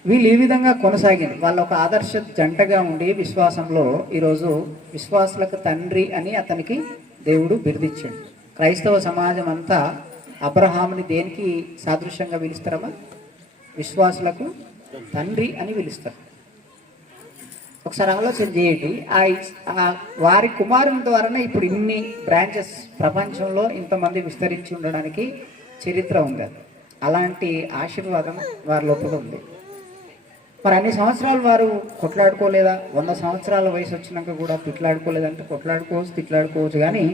వీళ్ళు ఈ విధంగా కొనసాగింది. వాళ్ళు ఒక ఆదర్శ జంటగా ఉండి విశ్వాసంలో ఈరోజు విశ్వాసులకు తండ్రి అని అతనికి దేవుడు బిరుదిచ్చాడు. క్రైస్తవ సమాజం అంతా అబ్రహాముని దేనికి సాదృశ్యంగా పిలుస్తారమ్మా? విశ్వాసులకు తండ్రి అని పిలుస్తారు. ఒకసారి ఆలోచన చేయండి. వారి కుమారుని ద్వారానే ఇప్పుడు ఇన్ని బ్రాంచెస్ ప్రపంచంలో ఇంతమంది విస్తరించి ఉండడానికి చరిత్ర ఉంది. అలాంటి ఆశీర్వాదం వారి లోపల ఉంది. మరి అన్ని సంవత్సరాలు వారు కొట్లాడుకోలేదా? 100 సంవత్సరాల వయసు వచ్చినాక కూడా తిట్లాడుకోలేదంటే కొట్లాడుకోవచ్చు, తిట్లాడుకోవచ్చు, కానీ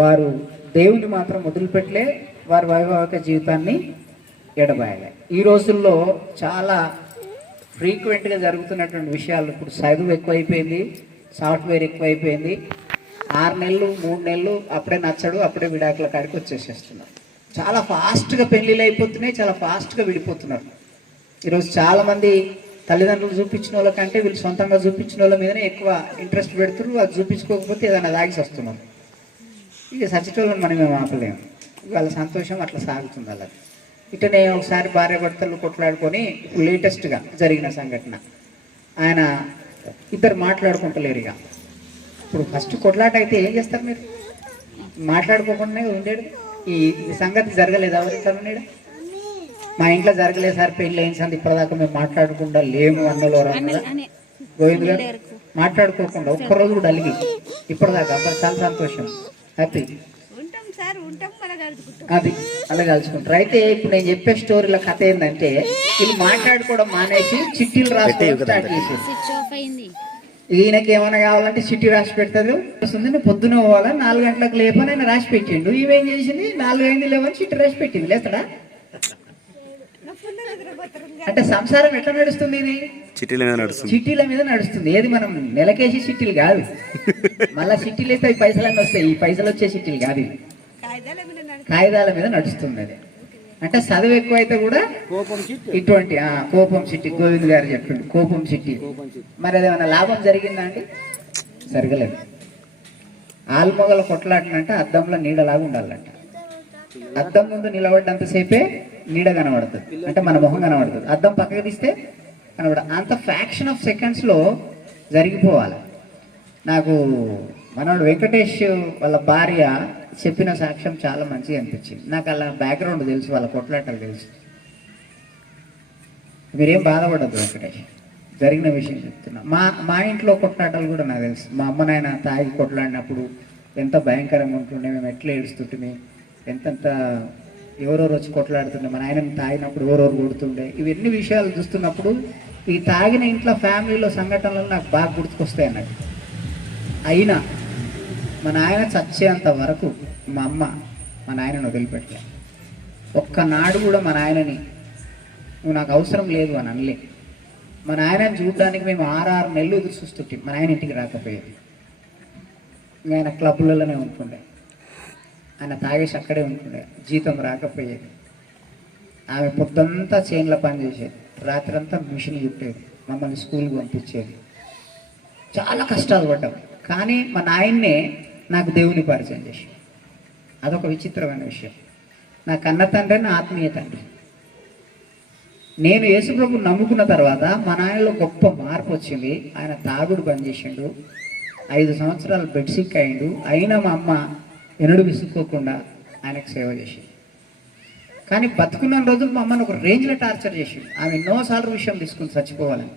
వారు దేవుని మాత్రం వదిలిపెట్టలే, వారి వైవాహిక జీవితాన్ని ఎడబాయలే. ఈ రోజుల్లో చాలా ఫ్రీక్వెంట్గా జరుగుతున్నటువంటి విషయాలు, ఇప్పుడు చదువు ఎక్కువైపోయింది, సాఫ్ట్వేర్ ఎక్కువైపోయింది. 6 నెలలు 3 నెలలు అప్పుడే నచ్చడు, అప్పుడే విడాకుల కాడికి వచ్చేసేస్తున్నారు. చాలా ఫాస్ట్గా పెళ్ళిళ్ళు అయిపోతున్నాయి, చాలా ఫాస్ట్గా విడిపోతున్నారు. ఈరోజు చాలామంది తల్లిదండ్రులు చూపించిన వాళ్ళకంటే వీళ్ళు సొంతంగా చూపించిన వాళ్ళ మీదనే ఎక్కువ ఇంట్రెస్ట్ పెడుతున్నారు. అది చూపించుకోకపోతే ఏదైనా దాగిసి వస్తున్నారు. ఇక సచ్చిటోళ్ళని మనం ఏం ఆపలేము. వాళ్ళ సంతోషం అట్లా సాగుతుంది. అలా ఇటనే ఒకసారి భార్య భర్తలు కొట్లాడుకొని ఇప్పుడు లేటెస్ట్గా జరిగిన సంఘటన, ఆయన ఇద్దరు మాట్లాడుకుంటలేరు. ఇక ఇప్పుడు ఫస్ట్ కొట్లాట అయితే ఏం చేస్తారు మీరు? మాట్లాడుకోకుండా ఉండేడు. ఈ సంగతి జరగలేదు, ఎవరింట్లో ఉండేడు? మా ఇంట్లో జరగలేదు సార్, పెళ్ళి అయిన సంది ఇప్పటిదాకా మేము మాట్లాడకుండా లేము అన్నలో గోవింద్ గారు మాట్లాడుకోకుండా ఒక్కరోజు కూడా అలిగి ఇప్పటిదాకా అప్పుడు చాలా సంతోషం, హ్యాపీ. అది అలా కలుసుకుంటారు. అయితే ఇప్పుడు నేను చెప్పే స్టోరీల కథ ఏంటంటే వీళ్ళు మాట్లాడుకోవడం మానేసి చిట్టీలు రాసుకోవడం స్టార్ట్ చేసేది. ఈయనకి ఏమైనా కావాలంటే చిట్టి రాసి పెడతారు. వస్తుంది, పొద్దున పోవాలా 4 గంటలకు లేపని ఆయన రాసి పెట్టిండు. ఈమెం చేసింది 4 అయింది లేవని చిట్టి రాసి పెట్టింది. లేస్తాడా? అంటే సంసారం ఎట్లా నడుస్తుంది? ఇది చిట్టీల మీద నడుస్తుంది. ఏది మనం నెలకేసి చిట్టీలు కాదు, మళ్ళా చిట్టీలు వేస్తే పైసలన్నీ వస్తాయి. ఈ పైసలు వచ్చే చిట్టీలు కాదు, ఇది కాగితాల మీద నడుస్తుంది. అది అంటే చదువు ఎక్కువైతే కూడా ఇటువంటి కోపం చిట్టి గోవింద్ గారు చెప్పిండు, కోపం చిట్టి. మరి అదేమన్నా లాభం జరిగిందా అండి? జరగలేదు. ఆల్మొగల కొట్లాడినంటే అద్దంలో నీడలాగా ఉండాలంట. అద్దం ముందు నిలబడ్డంతసేపే నీడ కనబడుతుంది, అంటే మన మొహం కనబడుతుంది. అద్దం పక్కకి తీస్తే కనబడ, అంత ఫ్యాక్షన్ ఆఫ్ సెకండ్స్లో జరిగిపోవాలి. నాకు మనోడు వెంకటేష్ వాళ్ళ భార్య చెప్పిన సాక్ష్యం చాలా మంచిగా అనిపించింది. నాకు అలా బ్యాక్గ్రౌండ్ తెలుసు, వాళ్ళ కొట్లాటలు తెలుసు. మీరేం బాధపడద్దు, వెంకటేష్ జరిగిన విషయం చెప్తున్నా. మా ఇంట్లో కొట్లాటలు కూడా నాకు తెలుసు. మా అమ్మ నాయన తాగి కొట్లాడినప్పుడు ఎంత భయంకరంగా ఉంటుండే, మేము ఎట్లా ఏడుస్తుంటే, ఎంతంత ఎవరెవరు వచ్చి కొట్లాడుతుండే, మా నాయనని తాగినప్పుడు ఎవరెవరు కొడుతుండే, ఇవన్నీ విషయాలు చూస్తున్నప్పుడు ఈ తాగిన ఇంట్లో ఫ్యామిలీలో సంఘటనలు నాకు బాగా గుర్తుకొస్తాయి అన్నట్టు. అయినా మా నాయన చచ్చేంత వరకు మా అమ్మ మా నాయనను వదిలిపెట్టలే. ఒక్కనాడు కూడా మా నాయనని నువ్వు నాకు అవసరం లేదు అని అనలే. మా నాయనని చూడడానికి మేము 6 నెలలు ఎదురు చూస్తుంటే మా నాయన ఇంటికి రాకపోయేది. ఆయన క్లబ్లలోనే ఉంటుండే, ఆయన తాగేసి అక్కడే ఉంటుండే, జీతం రాకపోయేది. ఆమె పొద్దంతా చేనుల పని చేసేది, రాత్రంతా మిషన్ చుట్టేది, మమ్మల్ని స్కూల్కి పంపించేది. చాలా కష్టాలు పడ్డాం. కానీ మా నాయన్నే నాకు దేవుని పరిచయం చేసి, అదొక విచిత్రమైన విషయం. నా కన్న తండ్రి నా ఆత్మీయ తండ్రి. నేను యేసుప్రభు నమ్ముకున్న తర్వాత మా నాయనలో గొప్ప మార్పు వచ్చింది. ఆయన తాగుడు బంద్ చేసిండు, 5 సంవత్సరాలు బెడ్ సిక్ అయిండు. అయినా మా అమ్మ ఎన్నడూ విసుక్కోకుండా ఆయనకు సేవ చేసింది. కానీ బతుకున్న రోజులు మా అమ్మను ఒక రేంజ్లో టార్చర్ చేసిండు. ఆమె ఎన్నోసార్లు విషయం తీసుకుని చచ్చిపోవాలని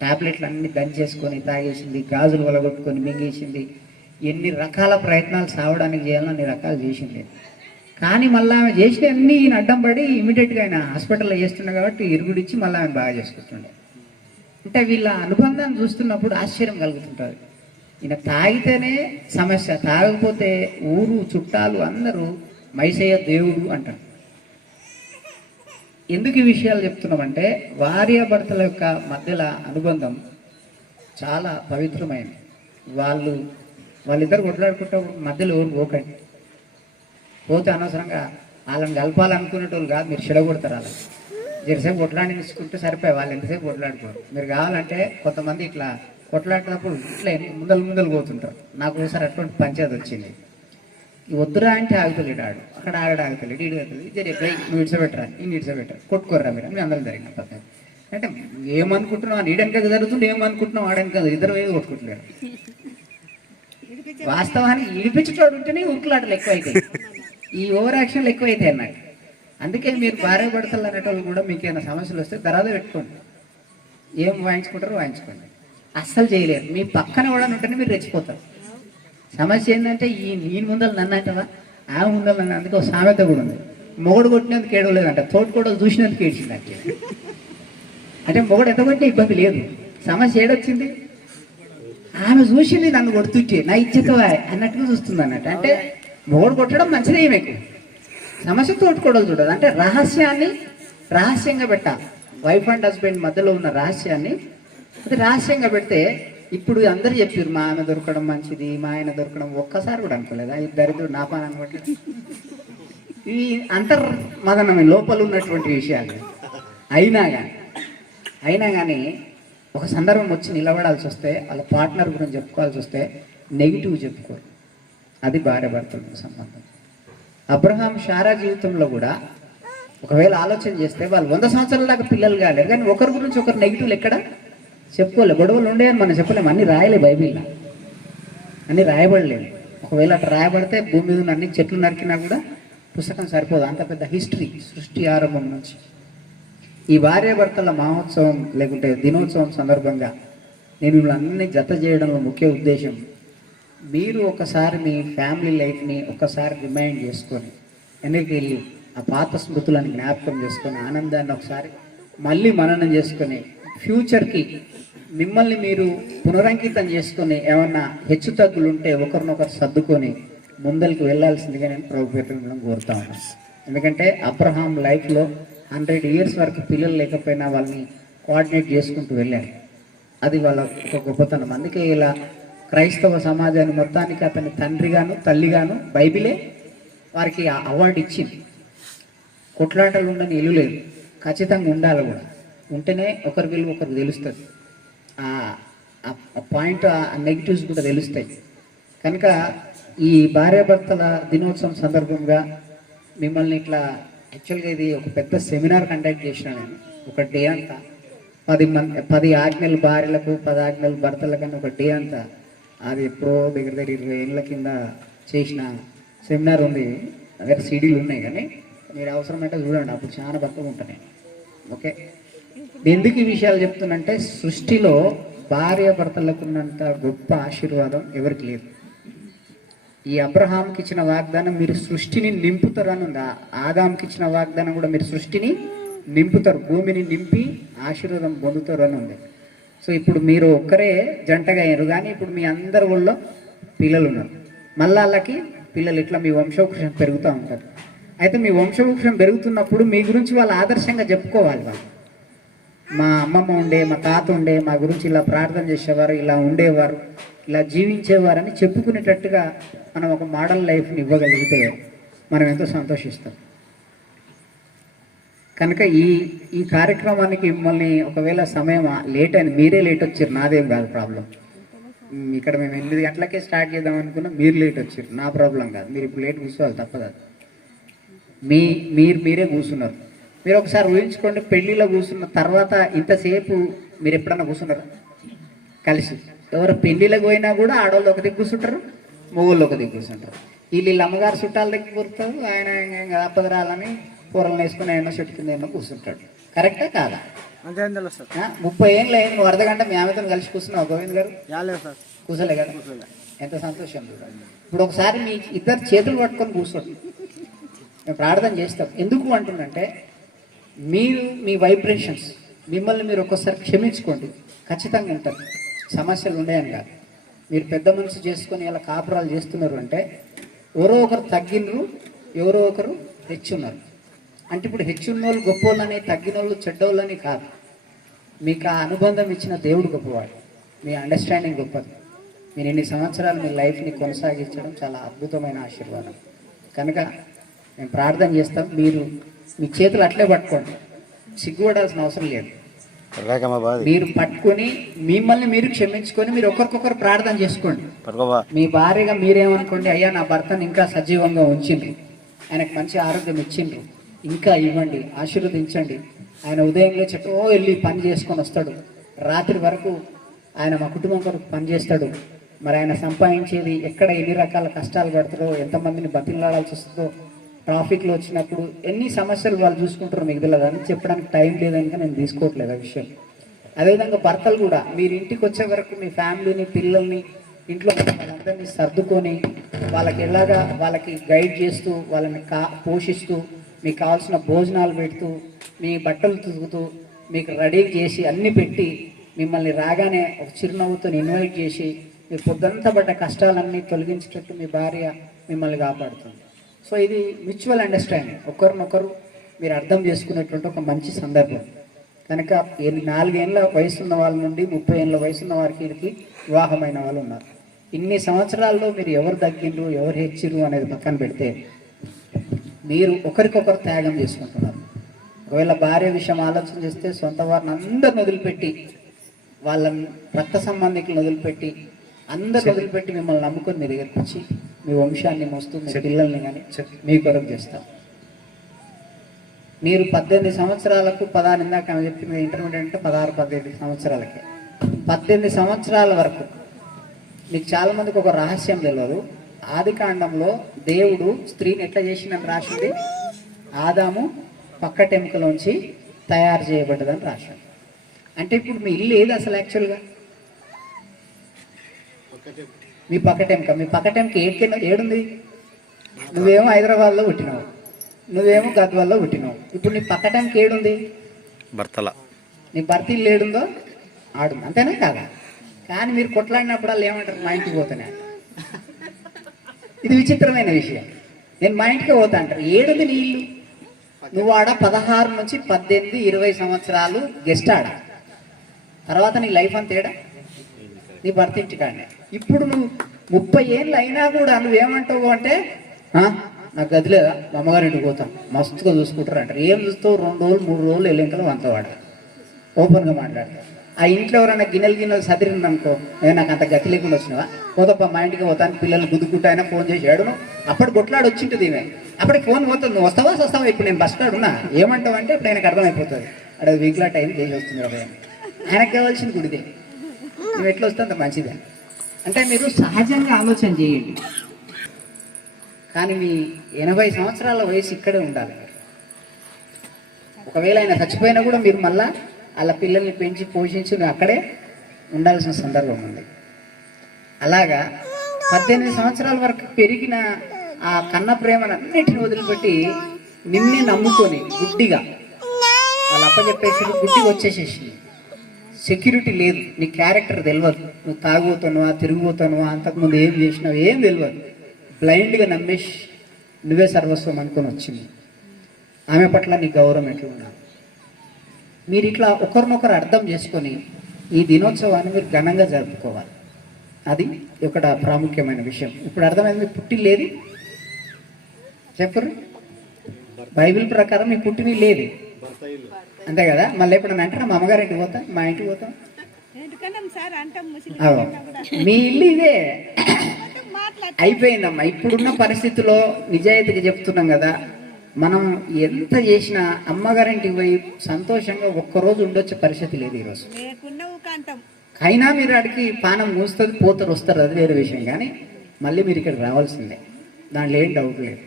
టాబ్లెట్లు అన్నీ దంచేసుకొని తాగేసింది, గాజులు వలగొట్టుకొని మింగేసింది. ఎన్ని రకాల ప్రయత్నాలు సావడానికి చేయాలని అన్ని రకాలు చేసింది. కానీ మళ్ళీ ఆమె చేసిన అన్నీ ఈయన అడ్డం పడి ఇమీడియట్గా ఆయన హాస్పిటల్లో చేస్తుండే కాబట్టి ఇరుగుడిచ్చి మళ్ళీ ఆమె బాగా చేసుకుంటుండే. అంటే వీళ్ళ అనుబంధాన్ని చూస్తున్నప్పుడు ఆశ్చర్యం కలుగుతుంటుంది. ఈయన తాగితేనే సమస్య, తాగకపోతే ఊరు చుట్టాలు అందరూ మైసయ్య దేవుడు అంటారు. ఎందుకు ఈ విషయాలు చెప్తున్నామంటే భార్యాభర్తల యొక్క మధ్యలో అనుబంధం చాలా పవిత్రమైనది. వాళ్ళిద్దరు కొట్లాడుకుంటే మధ్యలో ఎవరు పోకండి. పోతే అనవసరంగా వాళ్ళని కలపాలనుకునేటోళ్ళు కాదు, మీరు చెడగొడతారు. అలా జరసేపు కొట్లాడించుకుంటే సరిపోయి వాళ్ళు ఎంతసేపు కొట్లాడుకోరు. మీరు కావాలంటే కొంతమంది ఇట్లా కొట్లాడినప్పుడు ఇట్లా ముందలు పోతుంటారు. నాకు ఒకసారి అటువంటి పంచాయతీ వచ్చింది. ఈ వద్దురా అంటే ఆగుతలేడు, ఆడు అక్కడ ఆగతలేడు, ఈడు ఆగుతలేదు. ఇది ఎట్లా నువ్వు ఇడ్సబెట్టరా, ఈయన ఇడ్సబెట్టరా, కొట్టుకోర్రా మీరు మీ అందరూ జరిగిన పద్ధతి. అంటే ఏమనుకుంటున్నావు, ఈడెనక జరుగుతుంటే ఏమనుకుంటున్నావు, ఆడెనక ఇద్దరు వేది కొట్టుకుంటున్నారు. వాస్తవానికి ఇడిపించేటోడు ఉంటేనే ఉరుకులాటలు ఎక్కువైతాయి, ఈ ఓవర్ యాక్షన్లు ఎక్కువైతాయి అన్నట్టు. అందుకే మీరు భార్య భర్తలు అనేటోళ్ళు కూడా మీకు ఏమైనా సమస్యలు వస్తే దరాద పెట్టుకోండి. ఏం వాయించుకుంటారో వాయించుకోండి, అస్సలు చేయలేరు. మీ పక్కన కూడా ఉంటేనే మీరు రెచ్చిపోతారు. సమస్య ఏంటంటే నేను ముందర నన్ను అంటావా, ఆమె ముందర నన్ను. అందుకే ఒక సామెత కూడా ఉంది, మొగుడు కొట్టినందుకు ఏడవలేదంట, తోటికోడలు చూసినందుకు ఏడ్చిందంటే. అంటే మొగుడు ఎంత కొట్టినా ఇబ్బంది లేదు, సమస్య ఏడొచ్చింది, ఆమె చూసింది నన్ను కొడుతుంటే నా ఇచ్చేతవా అన్నట్టుగా చూస్తుంది అన్నట్టు. అంటే మొగుడు కొట్టడం మంచిదే, మీకు సమస్య తోటికోడలు చూడదు. అంటే రహస్యంగా పెట్టాలి. వైఫ్ అండ్ హస్బెండ్ మధ్యలో ఉన్న రహస్యాన్ని అది రహస్యంగా పెడితే, ఇప్పుడు అందరు చెప్పారు మా ఆమె దొరకడం మంచిది, మా ఆయన దొరకడం, ఒక్కసారి కూడా అనుకోలేదా ఈ దరిద్రుడు నా పని అనుకోండి. ఇవి అంతర్మదనమే, లోపల ఉన్నటువంటి విషయాలు. అయినా కానీ ఒక సందర్భం వచ్చి నిలబడాల్సి వస్తే, వాళ్ళ పార్ట్నర్ గురించి చెప్పుకోవాల్సి వస్తే నెగిటివ్ చెప్పుకోరు. అది భార్యాభర్తల సంబంధం. అబ్రహాం శారా జీవితంలో కూడా ఒకవేళ ఆలోచన చేస్తే వాళ్ళు 100 సంవత్సరాల దాకా పిల్లలు కాలేరు, కానీ ఒకరి గురించి ఒకరు నెగిటివ్లు ఎక్కడ చెప్పుకోలే. గొడవలు ఉండేవని మనం చెప్పలేము, అన్నీ రాయలే, బైబిల్లో అన్నీ రాయబడలేదు. ఒకవేళ అట్లా రాయబడితే భూమి మీద ఉన్న అన్ని చెట్లు నరికినా కూడా పుస్తకం సరిపోదు, అంత పెద్ద హిస్టరీ సృష్టి ఆరంభం నుంచి. ఈ భార్యాభర్తల మహోత్సవం లేకుంటే దినోత్సవం సందర్భంగా నేను మిమ్మల్ని జత చేయడంలో ముఖ్య ఉద్దేశం, మీరు ఒకసారి మీ ఫ్యామిలీ లైఫ్ని ఒకసారి రిమైండ్ చేసుకొని వెనక్కి వెళ్ళి ఆ పాత స్మృతులను జ్ఞాపకం చేసుకొని ఆనందాన్ని ఒకసారి మళ్ళీ మననం చేసుకొని ఫ్యూచర్కి మిమ్మల్ని మీరు పునరంకితం చేసుకొని ఏమన్నా హెచ్చు తగ్గులు ఉంటే ఒకరినొకరు సర్దుకొని ముందరికి వెళ్ళాల్సిందిగా నేను ప్రభుత్వం కోరుతా ఉన్నాను. ఎందుకంటే అబ్రహాం లైఫ్లో 100 years వరకు పిల్లలు లేకపోయినా వాళ్ళని కోఆర్డినేట్ చేసుకుంటూ వెళ్ళారు. అది వాళ్ళ ఒక గొప్పతనం. అందుకే ఇలా క్రైస్తవ సమాజాన్ని మొత్తానికి అతని తండ్రిగాను తల్లిగాను బైబిలే వారికి అవార్డు ఇచ్చింది. కొట్లాటలు ఉండని ఇల్లు లేదు. ఖచ్చితంగా ఉండాలి కూడా. ఉంటేనే ఒకరి విలువ ఒకరికి తెలుస్తుంది. ఆ పాయింట్, ఆ నెగిటివ్స్ కూడా తెలుస్తాయి. కనుక ఈ భార్యాభర్తల దినోత్సవం సందర్భంగా మిమ్మల్ని ఇట్లా, యాక్చువల్గా ఇది ఒక పెద్ద సెమినార్ కండక్ట్ చేసిన నేను. ఒక డే అంతా 10 ఆజ్ఞలు భార్యలకు, 10 ఆజ్ఞలు భర్తలకని ఒక డే అంతా, అది ఎప్పుడో దగ్గర 20 ఏళ్ళ కింద చేసిన సెమినార్ ఉంది. దగ్గర సీడీలు ఉన్నాయి, కానీ మీరు అవసరమైతే చూడండి, అప్పుడు చాలా బతుకు ఉంటాను. ఓకే, ఎందుకు ఈ విషయాలు చెప్తున్నంటే, సృష్టిలో భార్య భర్తలకు ఉన్నంత గొప్ప ఆశీర్వాదం ఎవరికి లేదు. ఈ అబ్రహాంకి ఇచ్చిన వాగ్దానం మీరు సృష్టిని నింపుతారని ఉంది. ఆదాంకి ఇచ్చిన వాగ్దానం కూడా మీరు సృష్టిని నింపుతారు, భూమిని నింపి ఆశీర్వాదం పొందుతారు అని ఉంది. సో ఇప్పుడు మీరు ఒక్కరే జంటగా అయ్యారు, కానీ ఇప్పుడు మీ అందరి ఊళ్ళో పిల్లలు ఉన్నారు. మళ్ళీ వాళ్ళకి పిల్లలు ఇట్లా మీ వంశవృక్షం పెరుగుతూ ఉంటారు. అయితే మీ వంశవృక్షం పెరుగుతున్నప్పుడు మీ గురించి వాళ్ళు ఆదర్శంగా చెప్పుకోవాలి. వాళ్ళు మా అమ్మమ్మ ఉండే, మా తాత ఉండే, మా గురించి ఇలా ప్రార్థన చేసేవారు, ఇలా ఉండేవారు, ఇలా జీవించేవారని చెప్పుకునేటట్టుగా మనం ఒక మోడల్ లైఫ్ని ఇవ్వగలిగితే మనం ఎంతో సంతోషిస్తాం. కనుక ఈ కార్యక్రమానికి మిమ్మల్ని ఒకవేళ సమయం లేట్ అయింది, మీరే లేట్ వచ్చారు, నాదేం కాదు ప్రాబ్లం. ఇక్కడ మేము 8 గంటలకే స్టార్ట్ చేద్దాం అనుకున్నా, మీరు లేట్ వచ్చారు, నా ప్రాబ్లం కాదు. మీరు ఇప్పుడు లేట్ కూర్చోవాలి, తప్పదు. మీరే కూర్చున్నారు. మీరు ఒకసారి ఊహించుకోండి, పెళ్లిలో కూర్చున్న తర్వాత ఇంతసేపు మీరు ఎప్పుడన్నా కూర్చున్నారా కలిసి? ఎవరు పెళ్లిలకు పోయినా కూడా ఆడవాళ్ళు ఒక దిక్కు కూర్చుంటారు, మొగోళ్ళు ఒక దిక్కు కూర్చుంటారు. వీళ్ళు అమ్మగారు చుట్టాల దగ్గర కూర్చుంటారు, ఆయన అప్పదరాలని కూరలు వేసుకుని ఆయన చెట్టు కింద ఏమో కూర్చుంటాడు. కరెక్టా కాదా? 30 ఏళ్ళు అయింది, నువ్వు అర్ధగంట మీ ఆమెతో కలిసి కూర్చున్నావు గోవింద్ గారు? కూర్చోలే కదా? ఎంత సంతోషం. ఇప్పుడు ఒకసారి మీ ఇద్దరు చేతులు పట్టుకొని కూర్చోండి, మేము ప్రార్థన చేస్తాం. ఎందుకు అంటుందంటే, మీరు మీ వైబ్రేషన్స్, మిమ్మల్ని మీరు ఒక్కోసారి క్షమించుకోండి, ఖచ్చితంగా ఉంటారు. సమస్యలు ఉన్నాయని కాదు. మీరు పెద్ద మనసు చేసుకొని ఇలా కాపురాలు చేస్తున్నారు అంటే, ఎవరో ఒకరు తగ్గినరు, ఎవరో ఒకరు హెచ్చున్నారు. అంటే ఇప్పుడు హెచ్చున్నోళ్ళు గొప్పోళ్ళని, తగ్గినోళ్ళు చెడ్డోళ్ళని కాదు. మీకు ఆ అనుబంధం ఇచ్చిన దేవుడు గొప్పవాడు, మీ అండర్స్టాండింగ్ గొప్పది. మీరు ఎన్ని సంవత్సరాలు మీ లైఫ్ని కొనసాగించడం చాలా అద్భుతమైన ఆశీర్వాదం. కనుక మేము ప్రార్థన చేస్తాం, మీరు మీ చేతులు అట్లే పట్టుకోండి, సిగ్గుపడాల్సిన అవసరం లేదు. మీరు పట్టుకొని మిమ్మల్ని మీరు క్షమించుకొని మీరు ఒకరికొకరు ప్రార్థన చేసుకోండి. మీ భార్యగా మీరేమనుకోండి, అయ్యా నా భర్తను ఇంకా సజీవంగా ఉంచిండ్రు, ఆయనకు మంచి ఆరోగ్యం ఇచ్చిండ్రు, ఇంకా ఇవ్వండి, ఆశీర్వదించండి. ఆయన ఉదయంలో చెప్పో వెళ్ళి పని చేసుకొని వస్తాడు, రాత్రి వరకు ఆయన మా కుటుంబం కొరకు పని చేస్తాడు. మరి ఆయన సంపాదించేది ఎక్కడ ఎన్ని రకాల కష్టాలు పడతారో, ఎంతమందిని బతిలాడాల్సి వస్తుందో, ట్రాఫిక్లో వచ్చినప్పుడు ఎన్ని సమస్యలు వాళ్ళు చూసుకుంటారో మీకు తెలియదు. అని చెప్పడానికి టైం లేదని నేను తీసుకోవట్లేదు ఆ విషయం. అదేవిధంగా భర్తలు కూడా మీరు ఇంటికి వచ్చే వరకు మీ ఫ్యామిలీని, పిల్లల్ని, ఇంట్లో వాళ్ళందరినీ సర్దుకొని వాళ్ళకి గైడ్ చేస్తూ, వాళ్ళని పోషిస్తూ, మీకు కావాల్సిన భోజనాలు పెడుతూ, మీ బట్టలు తుదుకుతూ, మీకు రెడీ చేసి అన్నీ పెట్టి, మిమ్మల్ని రాగానే ఒక చిరునవ్వుతో ఇన్వైట్ చేసి, మీ పొద్దంతా పడ్డ కష్టాలన్నీ తొలగించేటట్టు మీ భార్య మిమ్మల్ని కాపాడుతుంది. సో ఇది మ్యూచువల్ అండర్స్టాండింగ్, ఒకరినొకరు మీరు అర్థం చేసుకునేటువంటి ఒక మంచి సందర్భం. కనుక 4 ఏళ్ళ వయసున్న వాళ్ళ నుండి 30 ఏళ్ళ వయసున్న వారికి వివాహమైన వాళ్ళు ఉన్నారు. ఇన్ని సంవత్సరాల్లో మీరు ఎవరు తగ్గిండ్రు, ఎవరు హెచ్చిర్రు అనేది పక్కన పెడితే, మీరు ఒకరికొకరు త్యాగం చేసుకుంటున్నారు. ఒకవేళ భార్య విషయం ఆలోచన చేస్తే, సొంత వారిని అందరిని వదిలిపెట్టి, వాళ్ళ రక్త సంబంధికులను వదిలిపెట్టి, అందరిని వదిలిపెట్టి మిమ్మల్ని నమ్ముకొని మీ దగ్గరికి వచ్చి మీ వంశాన్ని మోస్తూ, మీ పిల్లల్ని కానీ మీ కొరకు చేస్తాం. మీరు 18 సంవత్సరాలకు 16, ఇందాక ఆమె చెప్పింది ఇంటర్మీడియట్ అంటే 16-18 సంవత్సరాలకే, 18 సంవత్సరాల వరకు మీకు చాలామందికి ఒక రహస్యం తెలియదు. ఆదికాండంలో దేవుడు స్త్రీని ఎట్లా చేసిందని రాసింది, ఆదాము పక్కటెముకలోంచి తయారు చేయబడ్డదని రాశాడు. అంటే ఇప్పుడు మీ ఇల్లు ఏది అసలు యాక్చువల్గా? మీ పక్కటెంక ఏడుంది? నువ్వేమో హైదరాబాద్లో పుట్టినావు, నువ్వేమో గద్వాల్లో పుట్టినావు. ఇప్పుడు నీ పక్కటెంక ఏడుంది? నీ భర్త ఇల్లు ఏడుందో ఆడుంది, అంతేనా కాదా? కానీ మీరు కొట్లాడినప్పుడు వాళ్ళు ఏమంటారు, మా ఇంటికి పోతానే. ఇది విచిత్రమైన విషయం. నేను మా ఇంటికి పోతా అంటారు. ఏడుంది నీ ఇల్లు? నువ్వు ఆడ 16 నుంచి 18, 20 సంవత్సరాలు గెస్ట్ ఆడ, తర్వాత నీ లైఫ్ అంత ఏడా? నీ భర్త ఇంటికాడనే. ఇప్పుడు నువ్వు 30 ఏళ్ళు అయినా కూడా నువ్వేమంటావు అంటే, నాకు గది లేదా మా అమ్మగారి ఇంటికి పోతాను, మస్తుగా చూసుకుంటారు అంటారు. ఏం చూస్తావు, 2 రోజులు 3 రోజులు వెళ్ళింకలు అంత వాడు ఓపెన్గా మాట్లాడతారు. ఆ ఇంట్లో ఎవరైనా గిన్నెలు సదిరింది అనుకో, నేను నాకు అంత గతి లేకుండా వచ్చినావా, పోతప్ప మా ఇంటికి పోతాను, పిల్లలు గుద్దుకుంటా అయినా ఫోన్ చేసి ఏడును. అప్పుడు కొట్లాడి వచ్చింటుంది ఈమె, అప్పటికి ఫోన్ పోతుంది, నువ్వు వస్తావా ఇప్పుడు నేను బస్ కాడ ఉన్నా ఏమంటావు అంటే ఇప్పుడు ఆయనకు అర్థమైపోతుంది, అక్కడ వీక్లా టైం చేసి వస్తుంది కదా, ఆయనకు కావాల్సిన గుడిదే, నువ్వు ఎట్లా వస్తే అంత మంచిదే. అంటే మీరు సహజంగా ఆలోచన చేయండి. కానీ మీ 80 సంవత్సరాల వయసు ఇక్కడే ఉండాలి. ఒకవేళ ఆయన చచ్చిపోయినా కూడా మీరు మళ్ళా వాళ్ళ పిల్లల్ని పెంచి పోషించి అక్కడే ఉండాల్సిన సందర్భం ఉంది. అలాగా 18 సంవత్సరాల వరకు పెరిగిన ఆ కన్న ప్రేమను అన్నిటిని వదిలిపెట్టి నిన్నే నమ్ముకొని గుడ్డిగా వాళ్ళు అప్పచెప్పేసి గుడ్డిగా వచ్చేసేసింది. సెక్యూరిటీ లేదు, నీ క్యారెక్టర్ తెలియదు, నువ్వు తాగుపోతానువా తిరిగిపోతానువా అంతకుముందు ఏం చేసినావు ఏం తెలియదు, బ్లైండ్గా నమ్మేసి నువ్వే సర్వస్వం అనుకొని వచ్చింది. ఆమె పట్ల నీ గౌరవం ఎట్లా ఉండాలి. మీరు ఇట్లా ఒకరినొకరు అర్థం చేసుకొని ఈ దినోత్సవాన్ని మీరు ఘనంగా జరుపుకోవాలి. అది ఇక్కడ ప్రాముఖ్యమైన విషయం. ఇప్పుడు అర్థమైంది, మీ పుట్టి లేదు చెప్పరు, బైబిల్ ప్రకారం మీ పుట్టిని లేదు అంతే కదా. మళ్ళీ ఎప్పుడన్నా అంటే మా అమ్మగారి ఇంటికి పోతాం, మా ఇంటికి పోతాం, మీ ఇల్లు ఇదే అయిపోయిందమ్మా. ఇప్పుడున్న పరిస్థితిలో నిజాయితీగా చెప్తున్నాం కదా, మనం ఎంత చేసినా అమ్మగారింటికి పోయి సంతోషంగా ఒక్కరోజు ఉండొచ్చే పరిస్థితి లేదు ఈరోజు. అయినా మీరు అడిగి పానం మూస్తుంది, పోతారు వస్తారు, అది వేరే విషయం. కానీ మళ్ళీ మీరు ఇక్కడ రావాల్సిందే, దాంట్లో ఏం డౌట్ లేదు.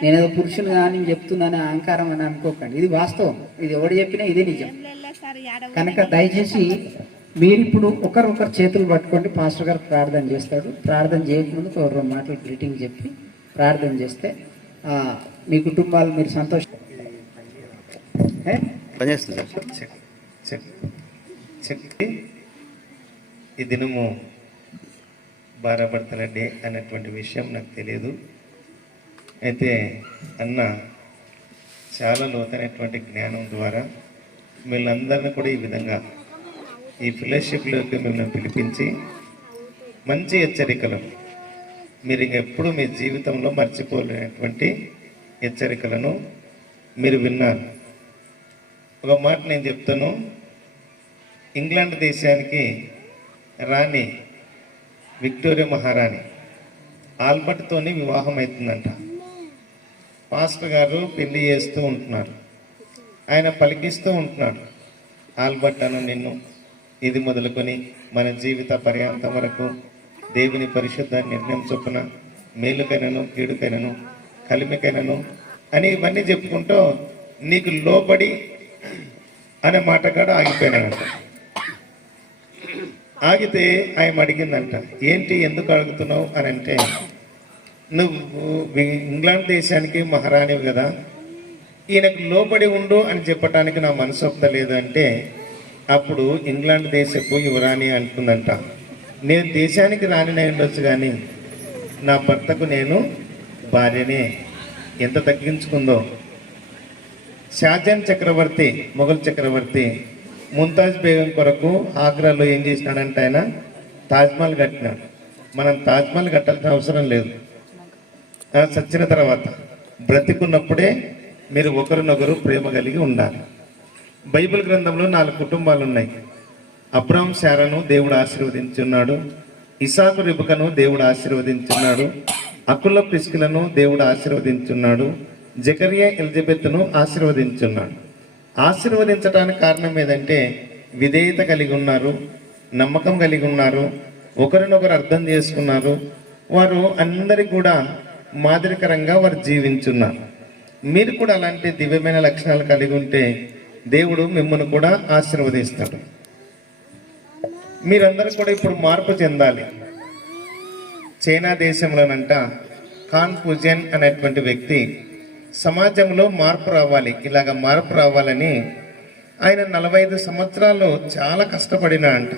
నేనేదో పురుషుని కానీ చెప్తున్నాను అహంకారం అని అనుకోకండి, ఇది వాస్తవం, ఇది ఎవడు చెప్పినా ఇదే నిజం. కనుక దయచేసి మీరు ఇప్పుడు ఒకరొకరు చేతులు పట్టుకోండి, పాస్టర్ గారు ప్రార్థన చేస్తాడు. ప్రార్థన చేయకముందు ఒక 2 మాటలు గ్రీటింగ్ చెప్పి ప్రార్థన చేస్తే మీ కుటుంబాలు మీరు సంతోషం చెప్పి ఈ దినము భార్యాభర్తల డే అనేటువంటి విషయం నాకు తెలియదు. అయితే అన్న చాలా లోతైనటువంటి జ్ఞానం ద్వారా వీళ్ళందరినీ కూడా ఈ విధంగా ఈ ఫెలోషిప్లోకి మిమ్మల్ని పిలిపించి మంచి హెచ్చరికలు, మీరు ఇంకెప్పుడు మీ జీవితంలో మర్చిపోలేనటువంటి హెచ్చరికలను మీరు విన్నారు. ఒక మాట నేను చెప్తాను, ఇంగ్లాండ్ దేశానికి రాణి విక్టోరియా మహారాణి ఆల్బర్ట్తోని వివాహం అవుతుందంట. పాస్టర్ గారు పెళ్లి చేస్తూ ఉంటున్నారు, ఆయన పలికిస్తూ ఉంటున్నాడు, ఆల్బర్ట్ అను నిన్ను ఇది మొదలుకొని మన జీవిత పర్యాంతం వరకు దేవుని పరిశుద్ధ నిర్ణయం చొప్పున మేలుకైనను కీడుకైనను కలిమికైనను అని ఇవన్నీ చెప్పుకుంటూ నీకు లోబడి అనే మాట కాడ ఆగిపోయినాడంట. ఆగితే ఆయన అడిగిందంట, ఏంటి ఎందుకు అడుగుతున్నావు అని అంటే, నువ్వు ఇంగ్లాండ్ దేశానికి మహారాణివి కదా, ఈయనకు లోబడి ఉండు అని చెప్పటానికి నా మనసు ఒప్పలేదు అంటే, అప్పుడు ఇంగ్లాండ్ దేశపు యువరాణి అంటుందంట, నేను దేశానికి రాణినై ఉండొచ్చు కానీ నా భర్తకు నేను భార్యనే. ఎంత తగ్గించుకుందో. షాజహాన్ చక్రవర్తి, మొఘల్ చక్రవర్తి ముంతాజ్ బేగం కొరకు ఆగ్రాలో ఏం చేసినాడంటే ఆయన తాజ్మహల్ కట్టినాడు. మనం తాజ్మహల్ కట్టాల్సిన అవసరం లేదు. చచ్చిన తర్వాత బ్రతికున్నప్పుడే మీరు ఒకరినొకరు ప్రేమ కలిగి ఉండాలి. బైబిల్ గ్రంథంలో 4 కుటుంబాలు ఉన్నాయి. అబ్రాహం శారాను దేవుడు ఆశీర్వదించున్నాడు, ఇసాకు రిబకను దేవుడు ఆశీర్వదించున్నాడు, అకుల ప్రిస్కిలను దేవుడు ఆశీర్వదించున్నాడు, జకరియా ఎలిజబెత్ను ఆశీర్వదించున్నాడు. ఆశీర్వదించడానికి కారణం ఏదంటే విధేయత కలిగి ఉన్నారు, నమ్మకం కలిగి ఉన్నారు, ఒకరినొకరు అర్థం చేసుకున్నారు, వారు అందరికీ కూడా మాదిరికరంగా వారు జీవించున్నారు. మీరు కూడా అలాంటి దివ్యమైన లక్షణాలు కలిగి ఉంటే దేవుడు మిమ్మల్ని కూడా ఆశీర్వదిస్తాడు. మీరందరూ కూడా ఇప్పుడు మార్పు చెందాలి. చైనా దేశంలోనంట కాన్ఫ్యూజన్ అనేటువంటి వ్యక్తి సమాజంలో మార్పు రావాలి, ఇలాగ మార్పు రావాలని ఆయన 45 సంవత్సరాలు చాలా కష్టపడినా అంట,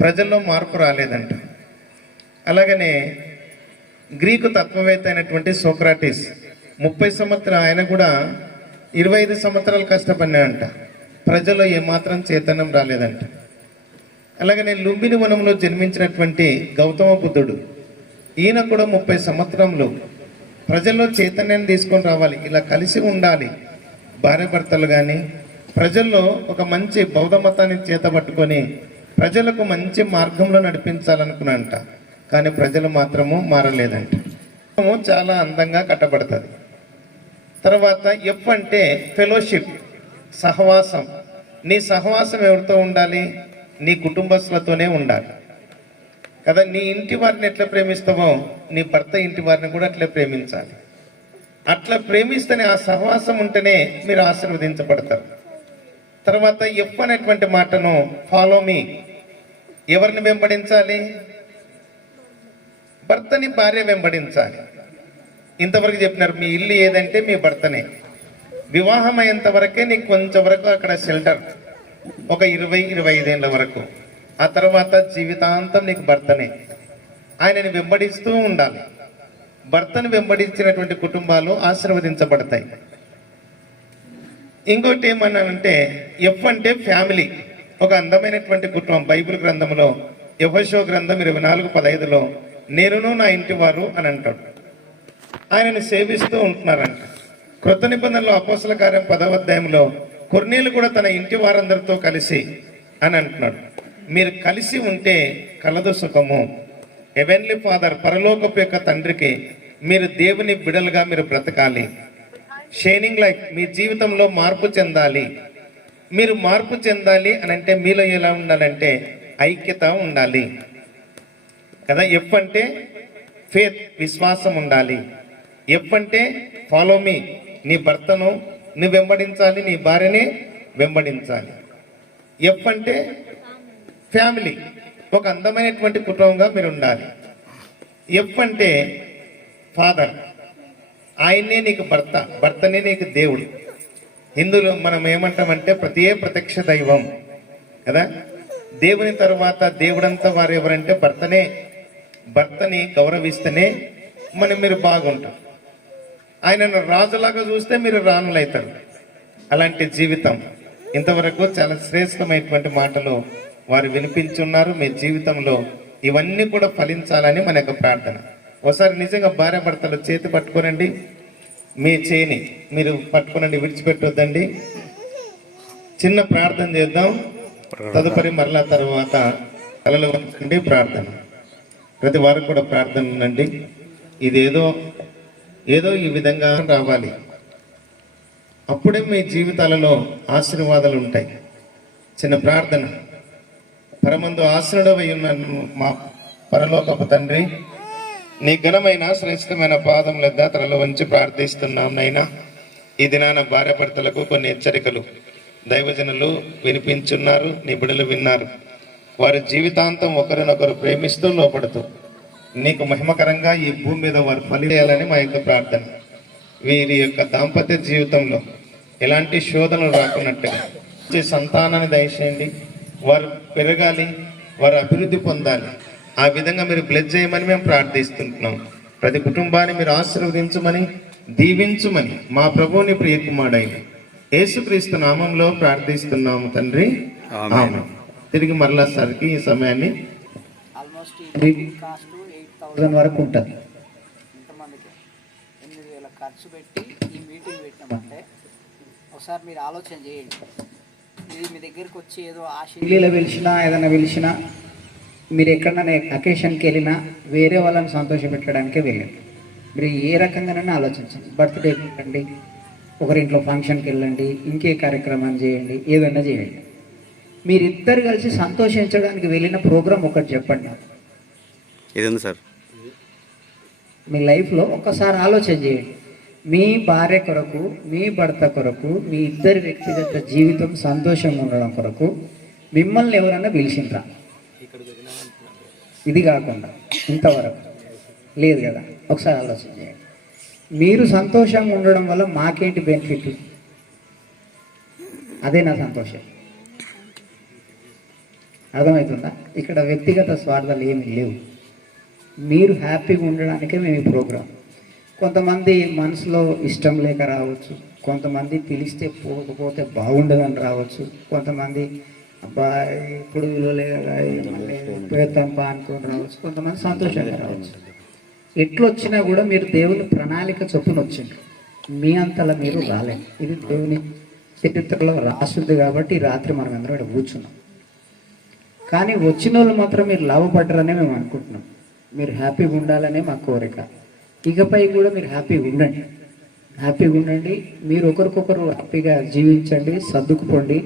ప్రజల్లో మార్పు రాలేదంట. అలాగనే గ్రీకు తత్వవేత్త అయినటువంటి సోక్రాటిస్ 30 సంవత్సరాలు, ఆయన కూడా 25 సంవత్సరాలు కష్టపడినా అంట, ప్రజల్లో ఏమాత్రం చైతన్యం రాలేదంట. అలాగనే లుంబిని వనంలో జన్మించినటువంటి గౌతమ బుద్ధుడు, ఈయన కూడా 30 సంవత్సరంలో ప్రజల్లో చైతన్యాన్ని తీసుకొని రావాలి. ఇలా కలిసి ఉండాలి భార్యాభర్తలు కానీ. ప్రజల్లో ఒక మంచి బౌద్ధ మతాన్ని చేతబట్టుకొని ప్రజలకు మంచి మార్గంలో నడిపించాలనుకున్నంట. కానీ ప్రజలు మాత్రము మారలేదంట. చాలా అందంగా కట్టబడుతుంది. తర్వాత ఎఫ్ అంటే ఫెలోషిప్, సహవాసం. నీ సహవాసం ఎవరితో ఉండాలి? నీ కుటుంబస్తులతోనే ఉండాలి కదా. నీ ఇంటి వారిని ఎట్లా ప్రేమిస్తావో నీ భర్త ఇంటి వారిని కూడా అట్లే ప్రేమించాలి. అట్లా ప్రేమిస్తేనే, ఆ సహవాసం ఉంటేనే మీరు ఆశీర్వదించబడతారు. తర్వాత ఎఫ్ అనేటువంటి మాటను ఫాలో మీ. ఎవరిని వెంబడించాలి? భర్తని భార్య వెంబడించాలి. ఇంతవరకు చెప్పినారు, మీ ఇల్లు ఏదంటే మీ భర్తనే. వివాహం అయ్యేంత వరకే నీకు కొంచెం వరకు అక్కడ షెల్టర్, ఒక 20-25 ఏళ్ళ వరకు. ఆ తర్వాత జీవితాంతం నీకు భర్తనే. ఆయనని వెంబడిస్తూ ఉండాలి. భర్తను వెంబడించినటువంటి కుటుంబాలు ఆశీర్వదించబడతాయి. ఇంకోటి ఏమన్నానంటే ఎఫ్ అంటే ఫ్యామిలీ, ఒక అందమైనటువంటి కుటుంబం. బైబిల్ గ్రంథంలో యెహోషువ గ్రంథం 24:15లో నేనును నా ఇంటి వారు అని అంటాడు. ఆయనను సేవిస్తూ ఉంటున్నారంట. క్రొత్త నిబంధనలో అపోస్తల కార్యం 10వ అధ్యాయంలో కొర్నేలు కూడా తన ఇంటి వారందరితో కలిసి అని అంటున్నాడు. మీరు కలిసి ఉంటే కలదు సుఖము. హెవెన్లీ ఫాదర్, పరలోకపు యొక్క తండ్రికి మీరు దేవుని బిడలుగా మీరు బ్రతకాలి. షైనింగ్ లైఫ్, మీ జీవితంలో మార్పు చెందాలి. మీరు మార్పు చెందాలి అని అంటే మీలో ఎలా ఉండాలంటే ఐక్యత ఉండాలి కదా. ఎఫ్ అంటే ఫేత్, విశ్వాసం ఉండాలి. ఎఫ్ అంటే ఫాలో మీ, నీ భర్తను నువ్వు వెంబడించాలి, నీ భార్యని వెంబడించాలి. ఎఫ్ అంటే ఫ్యామిలీ, ఒక అందమైనటువంటి కుటుంబంగా మీరు ఉండాలి. ఎఫ్ అంటే ఫాదర్, ఆయన్నే నీకు భర్త, భర్తనే నీకు దేవుడు. హిందువులు మనం ఏమంటామంటే ప్రత్యక్ష దైవం కదా. దేవుని తర్వాత దేవుడంతా వారు ఎవరంటే భర్తనే. భర్తని గౌరవిస్తేనే మీరు బాగుంటారు. ఆయనను రాజులాగా చూస్తే మీరు రాణులైతారు. అలాంటి జీవితం. ఇంతవరకు చాలా శ్రేష్టమైనటువంటి మాటలు వారు వినిపించున్నారు. మీ జీవితంలో ఇవన్నీ కూడా ఫలించాలని మన యొక్క ప్రార్థన. ఒకసారి నిజంగా భార్య భర్తలు చేతి పట్టుకోనండి, మీ చేయిని మీరు పట్టుకోనండి, విడిచిపెట్టొద్దండి. చిన్న ప్రార్థన చేద్దాం. తదుపరి మరలా తర్వాత తలలు వంచండి ప్రార్థన. ప్రతి వారికి కూడా ప్రార్థన ఉండండి. ఇదేదో ఈ విధంగా రావాలి. అప్పుడే మీ జీవితాలలో ఆశీర్వాదాలు ఉంటాయి. చిన్న ప్రార్థన. పరమందు ఆశీనుడవై ఉన్న మా పరలోకపు తండ్రి, నీ ఘనమైన శ్రేష్టమైన పాదం లేదా తలలో వంచి ప్రార్థిస్తున్నాం నైనా. ఈ దినాన భార్యాభర్తలకు కొన్ని హెచ్చరికలు దైవజనులు వినిపించున్నారు, నీ బిడ్డలు విన్నారు. వారి జీవితాంతం ఒకరినొకరు ప్రేమిస్తూ లోపడుతూ నీకు మహిమకరంగా ఈ భూమి మీద వారు ఫలించాలని మా యొక్క ప్రార్థన. వీరి యొక్క దాంపత్య జీవితంలో ఎలాంటి శోధనలు రాకున్నట్టుగా సంతానాన్ని దయచేయండి. వారు పెరగాలి, వారు అభివృద్ధి పొందాలి. ఆ విధంగా మీరు బ్లెస్ చేయమని మేము ప్రార్థిస్తున్నాం. ప్రతి కుటుంబాన్ని మీరు ఆశీర్వదించమని, దీవించుమని మా ప్రభువుని ప్రియకుమారుడైన యేసుక్రీస్తు నామంలో ప్రార్థిస్తున్నాము తండ్రి. ఆమేన్. తిరిగి మరలాసారికి ఈ సమయాన్ని ఆల్మోస్ట్ కాస్ట్ 8,000 వరకు ఉంటుంది. ఇంతమందికి 8,000 ఖర్చు పెట్టి ఈ మీటింగ్ పెట్టినామంటే ఒకసారి మీరు ఆలోచన చేయండి. ఇది మీ దగ్గరికి వచ్చి ఏదో ఢిల్లీలో పిలిచినా, ఏదైనా పిలిచినా, మీరు ఎక్కడైనా అకేషన్కి వెళ్ళినా వేరే వాళ్ళని సంతోషపెట్టడానికే వెళ్ళండి. మీరు ఏ రకంగానైనా ఆలోచించండి. బర్త్డే పెట్టండి, ఒకరింట్లో ఫంక్షన్కి వెళ్ళండి, ఇంకే కార్యక్రమాన్ని చేయండి, ఏదైనా చేయండి. మీరిద్దరు కలిసి సంతోషించడానికి వెళ్ళిన ప్రోగ్రాం ఒకటి చెప్పండి నాకు. ఇది సార్, మీ లైఫ్లో ఒక్కసారి ఆలోచన చేయండి. మీ భార్య కొరకు, మీ భర్త కొరకు, మీ ఇద్దరి వ్యక్తిగత జీవితం సంతోషంగా ఉండడం కొరకు మిమ్మల్ని ఎవరన్నా పిలిచిండ్రా? ఇది కాకుండా ఇంతవరకు లేదు కదా. ఒకసారి ఆలోచన చేయండి. మీరు సంతోషంగా ఉండడం వల్ల మాకేంటి బెనిఫిట్? అదే నా సంతోషం. అర్థమవుతుందా? ఇక్కడ వ్యక్తిగత స్వార్థాలు ఏమీ లేవు. మీరు హ్యాపీగా ఉండడానికే మేము ఈ ప్రోగ్రాం. కొంతమంది మనసులో ఇష్టం లేక రావచ్చు, కొంతమంది పిలిస్తే పోకపోతే బాగుండదని రావచ్చు, కొంతమంది అబ్బా ఇప్పుడు విలువలే కదా మళ్ళీ పేరుతాంపా అనుకొని రావచ్చు, కొంతమంది సంతోషంగా రావచ్చు. ఎట్లొచ్చినా కూడా మీరు దేవుని ప్రణాళిక చొప్పున వచ్చిండ్రు. మీ అంతలా మీరు రాలేదు. ఇది దేవుని చరిత్రలో రాసుంది కాబట్టి ఈ రాత్రి మనం అందరం ఇక్కడ కూర్చున్నాం. కానీ వచ్చిన వాళ్ళు మాత్రం మీరు లాభపడ్డారనే మేము అనుకుంటున్నాం. మీరు హ్యాపీగా ఉండాలనే మా కోరిక. ఇకపై కూడా మీరు హ్యాపీగా ఉండండి, మీరు ఒకరికొకరు హ్యాపీగా జీవించండి, సర్దుకుపోండి,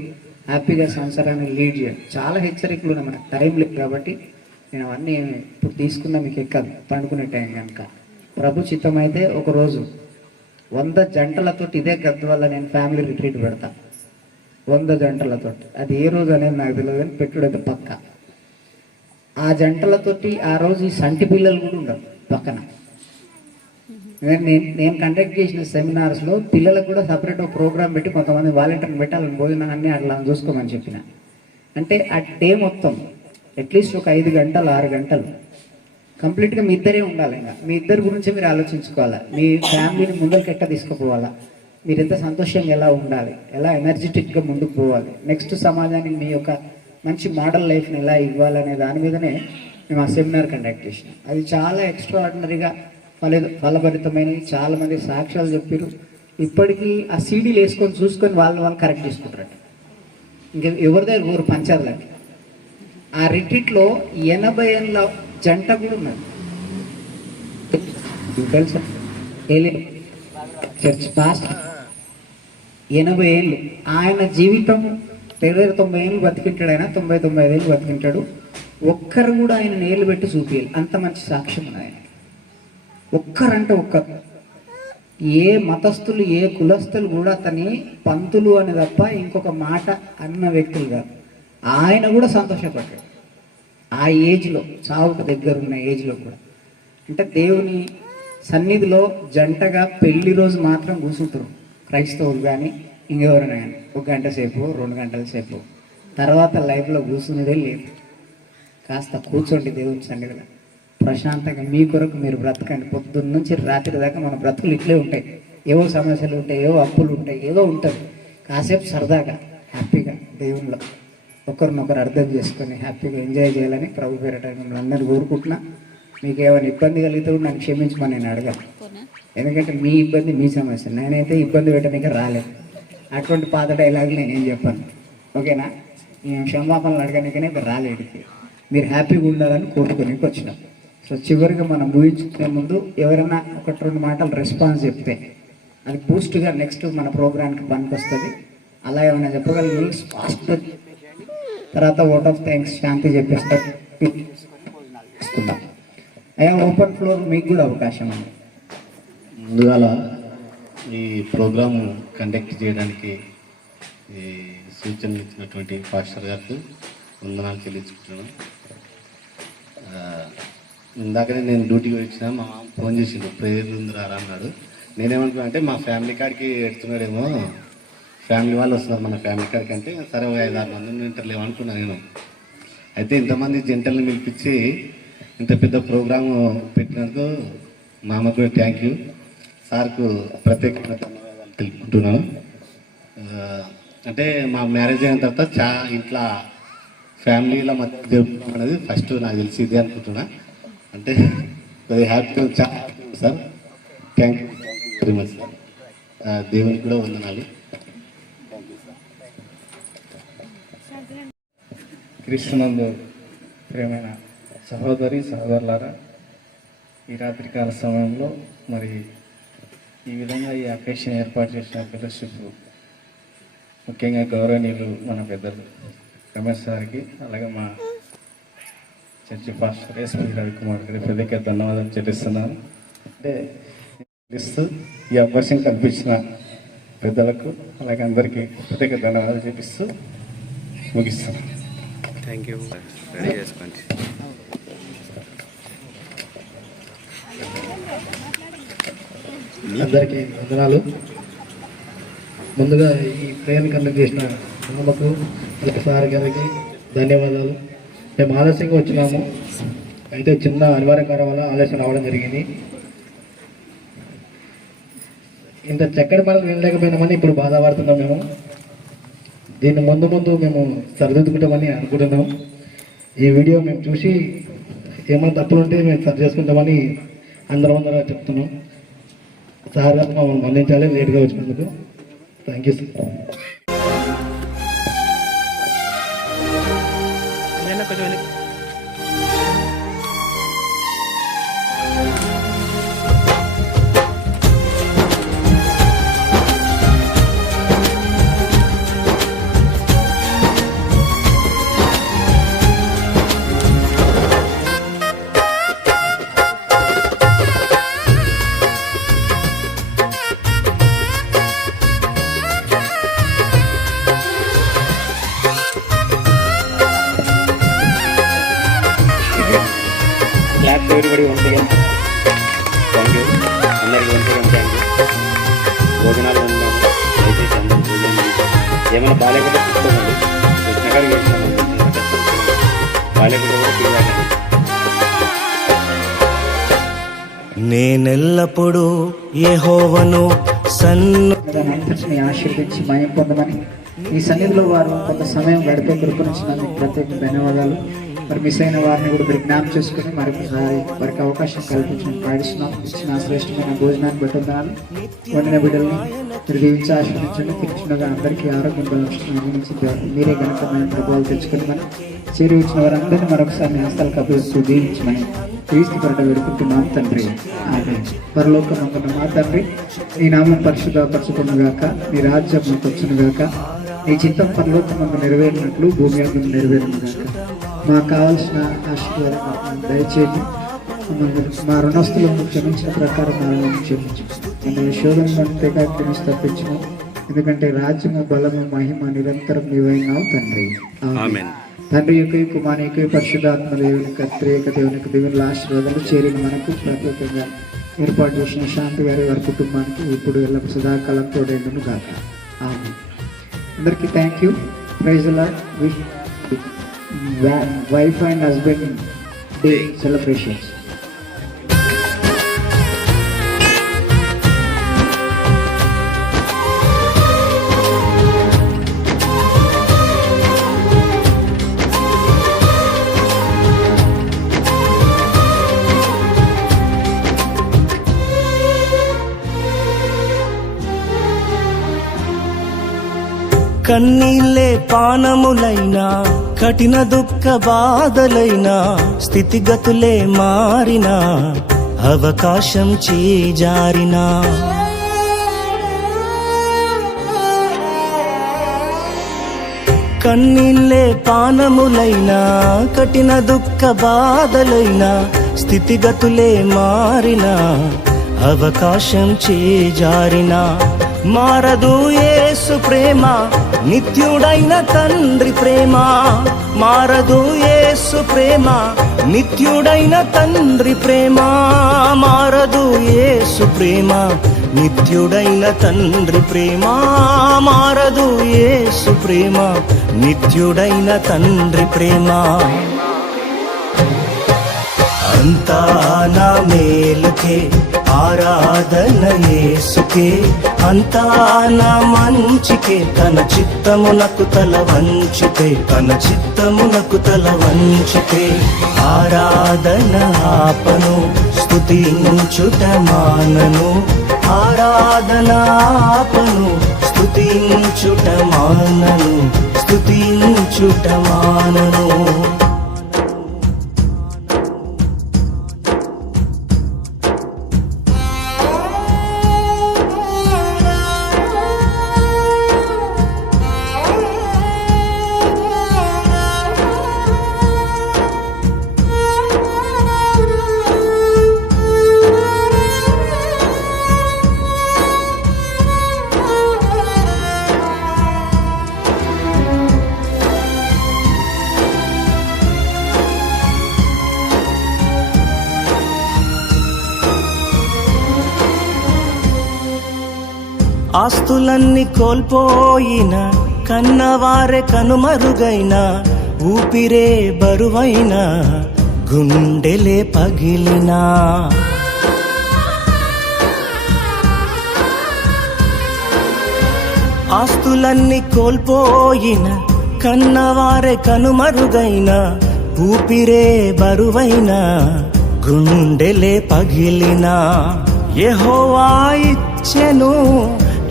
హ్యాపీగా సంసారాన్ని లీడ్ చేయండి. చాలా హెచ్చరికలు ఉన్నాయి, మనకు టైం లేదు కాబట్టి నేను అవన్నీ ఇప్పుడు తీసుకున్నా మీకు ఎక్కదు పండుకునే టైం కనుక. ప్రభు చిత్తం అయితే ఒకరోజు 100 జంటలతో ఇదే గద్ద వల్ల నేను ఫ్యామిలీ రిట్రీట్ పెడతా. 100 జంటలతో, అది ఏ రోజు అనేది నాకు తెలియదు కానీ పెట్టుడైతే పక్క. ఆ జంటలతోటి ఆ రోజు ఈ సంటి పిల్లలు కూడా ఉండరు పక్కన. నేను కండక్ట్ చేసిన సెమినార్స్లో పిల్లలకు కూడా సపరేట్ ఒక ప్రోగ్రామ్ పెట్టి కొంతమంది వాలంటీర్ని పెట్టాలని భోజనాన్ని అట్లా చూసుకోమని చెప్పిన. అంటే ఆ డే మొత్తం అట్లీస్ట్ ఒక 5 గంటలు 6 గంటలు కంప్లీట్గా మీ ఇద్దరే ఉండాలి. ఇంకా మీ ఇద్దరి గురించి మీరు ఆలోచించుకోవాలా, మీ ఫ్యామిలీని ముందరికి ఎట్లా తీసుకుపోవాలా, మీరు ఎంత సంతోషంగా ఎలా ఉండాలి, ఎలా ఎనర్జెటిక్గా ముందుకు పోవాలి, నెక్స్ట్ సమాజానికి మీ యొక్క మంచి మోడల్ లైఫ్ని ఎలా ఇవ్వాలనే దాని మీదనే మేము ఆ సెమినార్ కండక్ట్ చేసినాం. అది చాలా ఎక్స్ట్రాఆర్డినరీగా ఫలభరితమైనవి. చాలామంది సాక్ష్యాలు చెప్పారు. ఇప్పటికీ ఆ సీడీలు వేసుకొని చూసుకొని వాళ్ళు కరెక్ట్ చేసుకుంటారట. ఇంకా ఎవరి దగ్గర ఊరు పంచాలని. ఆ రిట్రీట్లో 80 ఏళ్ళ జంట కూడా ఉన్నది తెలుసా, చర్చ్ పాస్ట్ 80 ఏళ్ళు. ఆయన జీవితం 90 ఏళ్ళు బతికింటాడు. ఆయన 99 ఏళ్ళు బతికింటాడు. ఒక్కరు కూడా ఆయన నేలు పెట్టి చూపించాలి, అంత మంచి సాక్ష్యం ఉంది ఆయన. ఒక్కరంటే ఒక్కరు, ఏ మతస్థులు ఏ కులస్థులు కూడా అతని పంతులు అని తప్ప ఇంకొక మాట అన్న వ్యక్తులు కాదు. ఆయన కూడా సంతోషపడ్డాడు ఆ ఏజ్లో, చావుకు దగ్గర ఉన్న ఏజ్లో కూడా. అంటే దేవుని సన్నిధిలో జంటగా పెళ్లి రోజు మాత్రం కూర్చుంటారు క్రైస్తవులు కానీ ఇంకెవరైనా కానీ 1 గంట సేపు 2 గంటల సేపు, తర్వాత లైఫ్లో కూర్చునేదే లేదు. కాస్త కూర్చోండి దేవుని సన్నిధిలో ప్రశాంతంగా, మీ కొరకు మీరు బ్రతకండి. పొద్దున్న నుంచి రాత్రి దాకా మన బ్రతుకులు ఇట్లే ఉంటాయి. ఏవో సమస్యలు ఉంటాయి, ఏవో అప్పులు ఉంటాయి, ఏదో ఉంటుంది. కాసేపు సరదాగా హ్యాపీగా దేవునిలో ఒకరినొకరు అర్థం చేసుకొని హ్యాపీగా ఎంజాయ్ చేయాలని ప్రభు పేరట మిమ్మల్ని అందరూ కోరుకుంటున్నా. మీకు ఏమైనా ఇబ్బంది కలిగితే కూడా నన్ను క్షమించమని నేను అడగాను. ఎందుకంటే మీ ఇబ్బంది మీ సమస్య, నేనైతే ఇబ్బంది పెట్టడానికి రాలేదు. అటువంటి పాత డైలాగులు నేనేం చెప్పాను, ఓకేనా? నేను క్షమాపణలు అడగడానికనే రాలేదు. మీరు హ్యాపీగా ఉండాలని కోరుకోనికి వచ్చినాం. సో చివరిగా మనం ముగించుకునే ముందు ఎవరైనా 1-2 మాటలు రెస్పాన్స్ చెప్తే అది బూస్ట్గా నెక్స్ట్ మన ప్రోగ్రామ్కి పనికి వస్తుంది. అలా ఏమైనా చెప్పగలిగి ఫాస్ట్ తర్వాత ఓట్ ఆఫ్ థ్యాంక్స్ శాంతి చెప్పేస్తారు. అయ్యా ఓపెన్ ఫ్లోర్ మీకు కూడా అవకాశం ఉంది. ముందుగా ఈ ప్రోగ్రామ్ కండక్ట్ చేయడానికి ఈ సూచనలు ఇచ్చినటువంటి పాస్టర్ గారికి వందనాలు చెల్లించుకుంటున్నాను. ఇందాకనే నేను డ్యూటీకి వచ్చిన మా మామ ఫోన్ చేసిండు, ప్రేయర్లు ఉందిరా అన్నాడు. నేనేమనుకున్నా అంటే మా ఫ్యామిలీ కాడికి ఎడుతున్నాడేమో, ఫ్యామిలీ వాళ్ళు వస్తున్నారు మన ఫ్యామిలీ కాడికి అంటే, సరే 5-6 మంది వింటర్లేమో అనుకున్నాను నేను. అయితే ఇంతమంది జంటల్ని పిలిపించి ఇంత పెద్ద ప్రోగ్రాము పెట్టినందుకు మా అమ్మకు కూడా థ్యాంక్ యూ, సార్కు ప్రత్యేకంగా ధన్యవాదాలు తెలుపుకుంటున్నాను. అంటే మా మ్యారేజ్ అయిన తర్వాత ఇంట్లో ఫ్యామిలీల మధ్య జరుపుకోవడం అనేది ఫస్ట్ నాకు తెలిసి ఇదే అనుకుంటున్నా. అంటే కొద్దిగా హ్యాపీగా చాలా happy sir. Thank you very much sir. దేవునికి కూడా వందనాలు. క్రీస్తునందు ప్రియమైన సహోదరులారా, ఈ రాత్రికాల సమయంలో మరి ఈ విధంగా ఈ అకేషన్ ఏర్పాటు చేసిన ఫెలోషిప్ ముఖ్యంగా గౌరవనీయులు మన పెద్దలు రమేష్ సార్కి, అలాగే మా చర్చి పాస్టర్ ఎస్పీ రవికుమార్ గారి ప్రత్యేక ధన్యవాదాలు చెల్లిస్తున్నాను. అంటే ఈ అవకాశం కల్పించిన పెద్దలకు అలాగే అందరికీ ప్రత్యేక ధన్యవాదాలు చెల్లిస్తూ ముగిస్తున్నాను. Thank you. రెడీ చేసుకోండి. అందరికీ వందనాలు. ముందుగా ఈ ప్రేయర్ కండక్ట్ చేసిన మామకు సార్ గారికి ధన్యవాదాలు. మేము ఆలస్యంగా వచ్చినాము, అయితే చిన్న అనివార్య కారణం వల్ల ఆలస్యం రావడం జరిగింది. ఇంత చక్కటి పనులు వినలేకపోయినామని ఇప్పుడు బాధపడుతున్నాం. మేము దీన్ని ముందు మేము సరిదిద్దుకుంటామని అనుకుంటున్నాం. ఈ వీడియో మేము చూసి ఏమైనా తప్పులు ఉంటే మేము సరి చేసుకుంటామని అందరం చెప్తున్నాం. సార్ మమ్మల్ని మన్నించాలి లేట్గా వచ్చినందుకు. Thank you sir. Claps everybody once again. Thank you అందరికీ వన్స్ అగైన్ థ్యాంక్ యూ. భోజనాలు ఉన్నాము, దయచేసి అందరూ భోజనం చేసి ఏమైనా బాగాలేకుండా తీసుకోకండి. కృష్ణగారు చేసినాము, బాగాలేకుండా కూడా తీయాలి. నేనెల్లప్పుడూ యెహోవాను అందరినీ ఆశీర్వదించి మయం పొందమని ఈ సన్నిధిలో వారు కొంత సమయం గడిపే కృపనిచ్చినందుకు ప్రత్యేక ధన్యవాదాలు. మరి మిస్ అయిన వారిని కూడా మీరు జ్ఞాపకం చేసుకుని మరొకసారి వారికి అవకాశం కల్పించడం పాటిస్తున్నాం. ఇచ్చిన శ్రేష్టమైన భోజనాన్ని పెట్టున్నాను. వండిన బిడ్డల్ని మీరు దీవించి ఆశీర్వదించండి. తిరుగుతుండగా అందరికీ ఆరోగ్యం బలమించి మీరే ఘనతమైన ప్రభావాలు తెచ్చుకుని మనం చేరి వచ్చిన వారందరినీ మరొకసారి మీ హస్తాలకు అభివృద్ధి దీవించమని క్రీస్తు కొరట వేడుకుంటున్నాం తండ్రి. ఆమేన్. పరలోకమందున్న మా తండ్రి, నీ నామం పరిశుద్ధపరచుకొనుగాక, నీ రాజ్యం వచ్చునుగాక, నీ చిత్తం పరలోకమందు నెరవేరినట్లు భూమి అందు నెరవేరునుగాక. మాకు కావాల్సిన ఆశీర్వాదం దయచేసి మా రుణస్తులను క్షమించిన ప్రకారం మనం క్షమించు. మన శోధన తెగాగ్రమించి తప్పించము. ఎందుకంటే రాజ్యము బలము మహిమ నిరంతరం నీవైనావు తండ్రి. ఆమేన్. తండ్రి యొక్క కుమారుని యొక్క పరిశుద్ధాత్మ దేవుని త్రియేక దేవునికి దేవుని ఆశీర్వాదాలు చేరిన మనకు ప్రత్యేకంగా ఏర్పాటు చేసిన శాంతి గారి వారి కుటుంబానికి ఇప్పుడు ఎల్ల సదాకాలం తోడేందును గాక. ఆమేన్. అందరికీ thank you. Praise the Lord. Wife and husband day celebrations. కన్నీళ్ళే పానములైనా, కఠిన దుఃఖ బాధలైనా, స్థితిగతులే మారినా, అవకాశం చేజారినా, కన్నీళ్ళే పానములైనా, కఠిన దుఃఖ బాధలైనా, స్థితిగతులే మారినా, అవకాశం చేజారినా, మారదు యేసు ప్రేమ, నిత్యుడైన తండ్రి ప్రేమ. మారదు యేసు ప్రేమ, నిత్యుడైన తండ్రి ప్రేమ. మారదు యేసు ప్రేమ, నిత్యుడైన తండ్రి ప్రేమ. మారదు యేసు ప్రేమ, నిత్యుడైన తండ్రి ప్రేమ. అంతా నా మేలుకే, ఆరాధన యేసుకే, అంతా నా మంచికే. తన చిత్తమునకు తల వంచితే, తన చిత్తమునకు తల వంచితే, ఆరాధన ఆపను, స్తుతించుట మానను. ఆరాధన ఆపను, స్తుతించుట మానను, స్తుతించుట మానను. ఆస్తులన్నీ కోల్పోయిన, కన్నవారే కనుమరుగైన, ఊపిరే బరువైన, గుండెలే పగిలినా, ఆస్తులన్నీ కోల్పోయిన, కన్నవారే కనుమరుగైన, ఊపిరే బరువైన, గుండెలే పగిలినా యెహోవా ఇచ్చెను,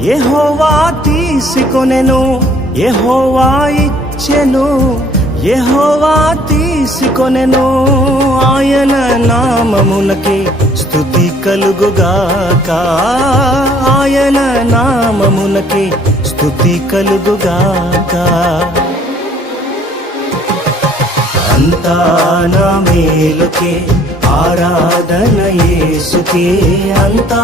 యెహోవా తీసుకొనెను, యెహోవా ఇచ్చెను, యెహోవా తీసుకొనెను. ఆయన నామమునకే స్తుతి కలుగుగాక, ఆయన నామమునకే స్తుతి కలుగుగాక. అంతా నా మేలుకే ఆరాధన యేసుకే, అంతా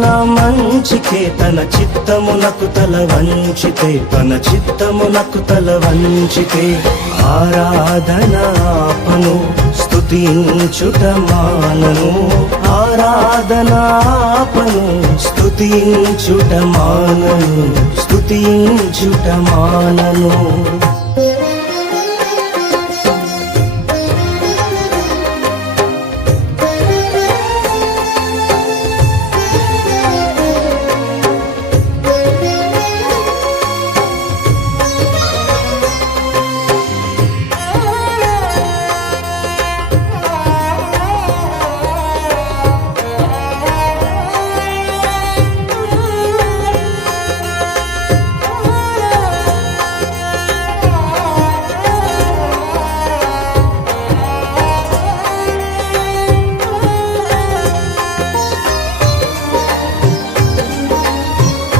నా మంచికే, తన చిత్తమునకు తల వంచితే, తన చిత్తమునకు తల వంచితే. ఆరాధన ఆపను, స్తుతించుట మానను, ఆరాధన ఆపను, స్తుతించుట మానను, స్తుతించుట మానను.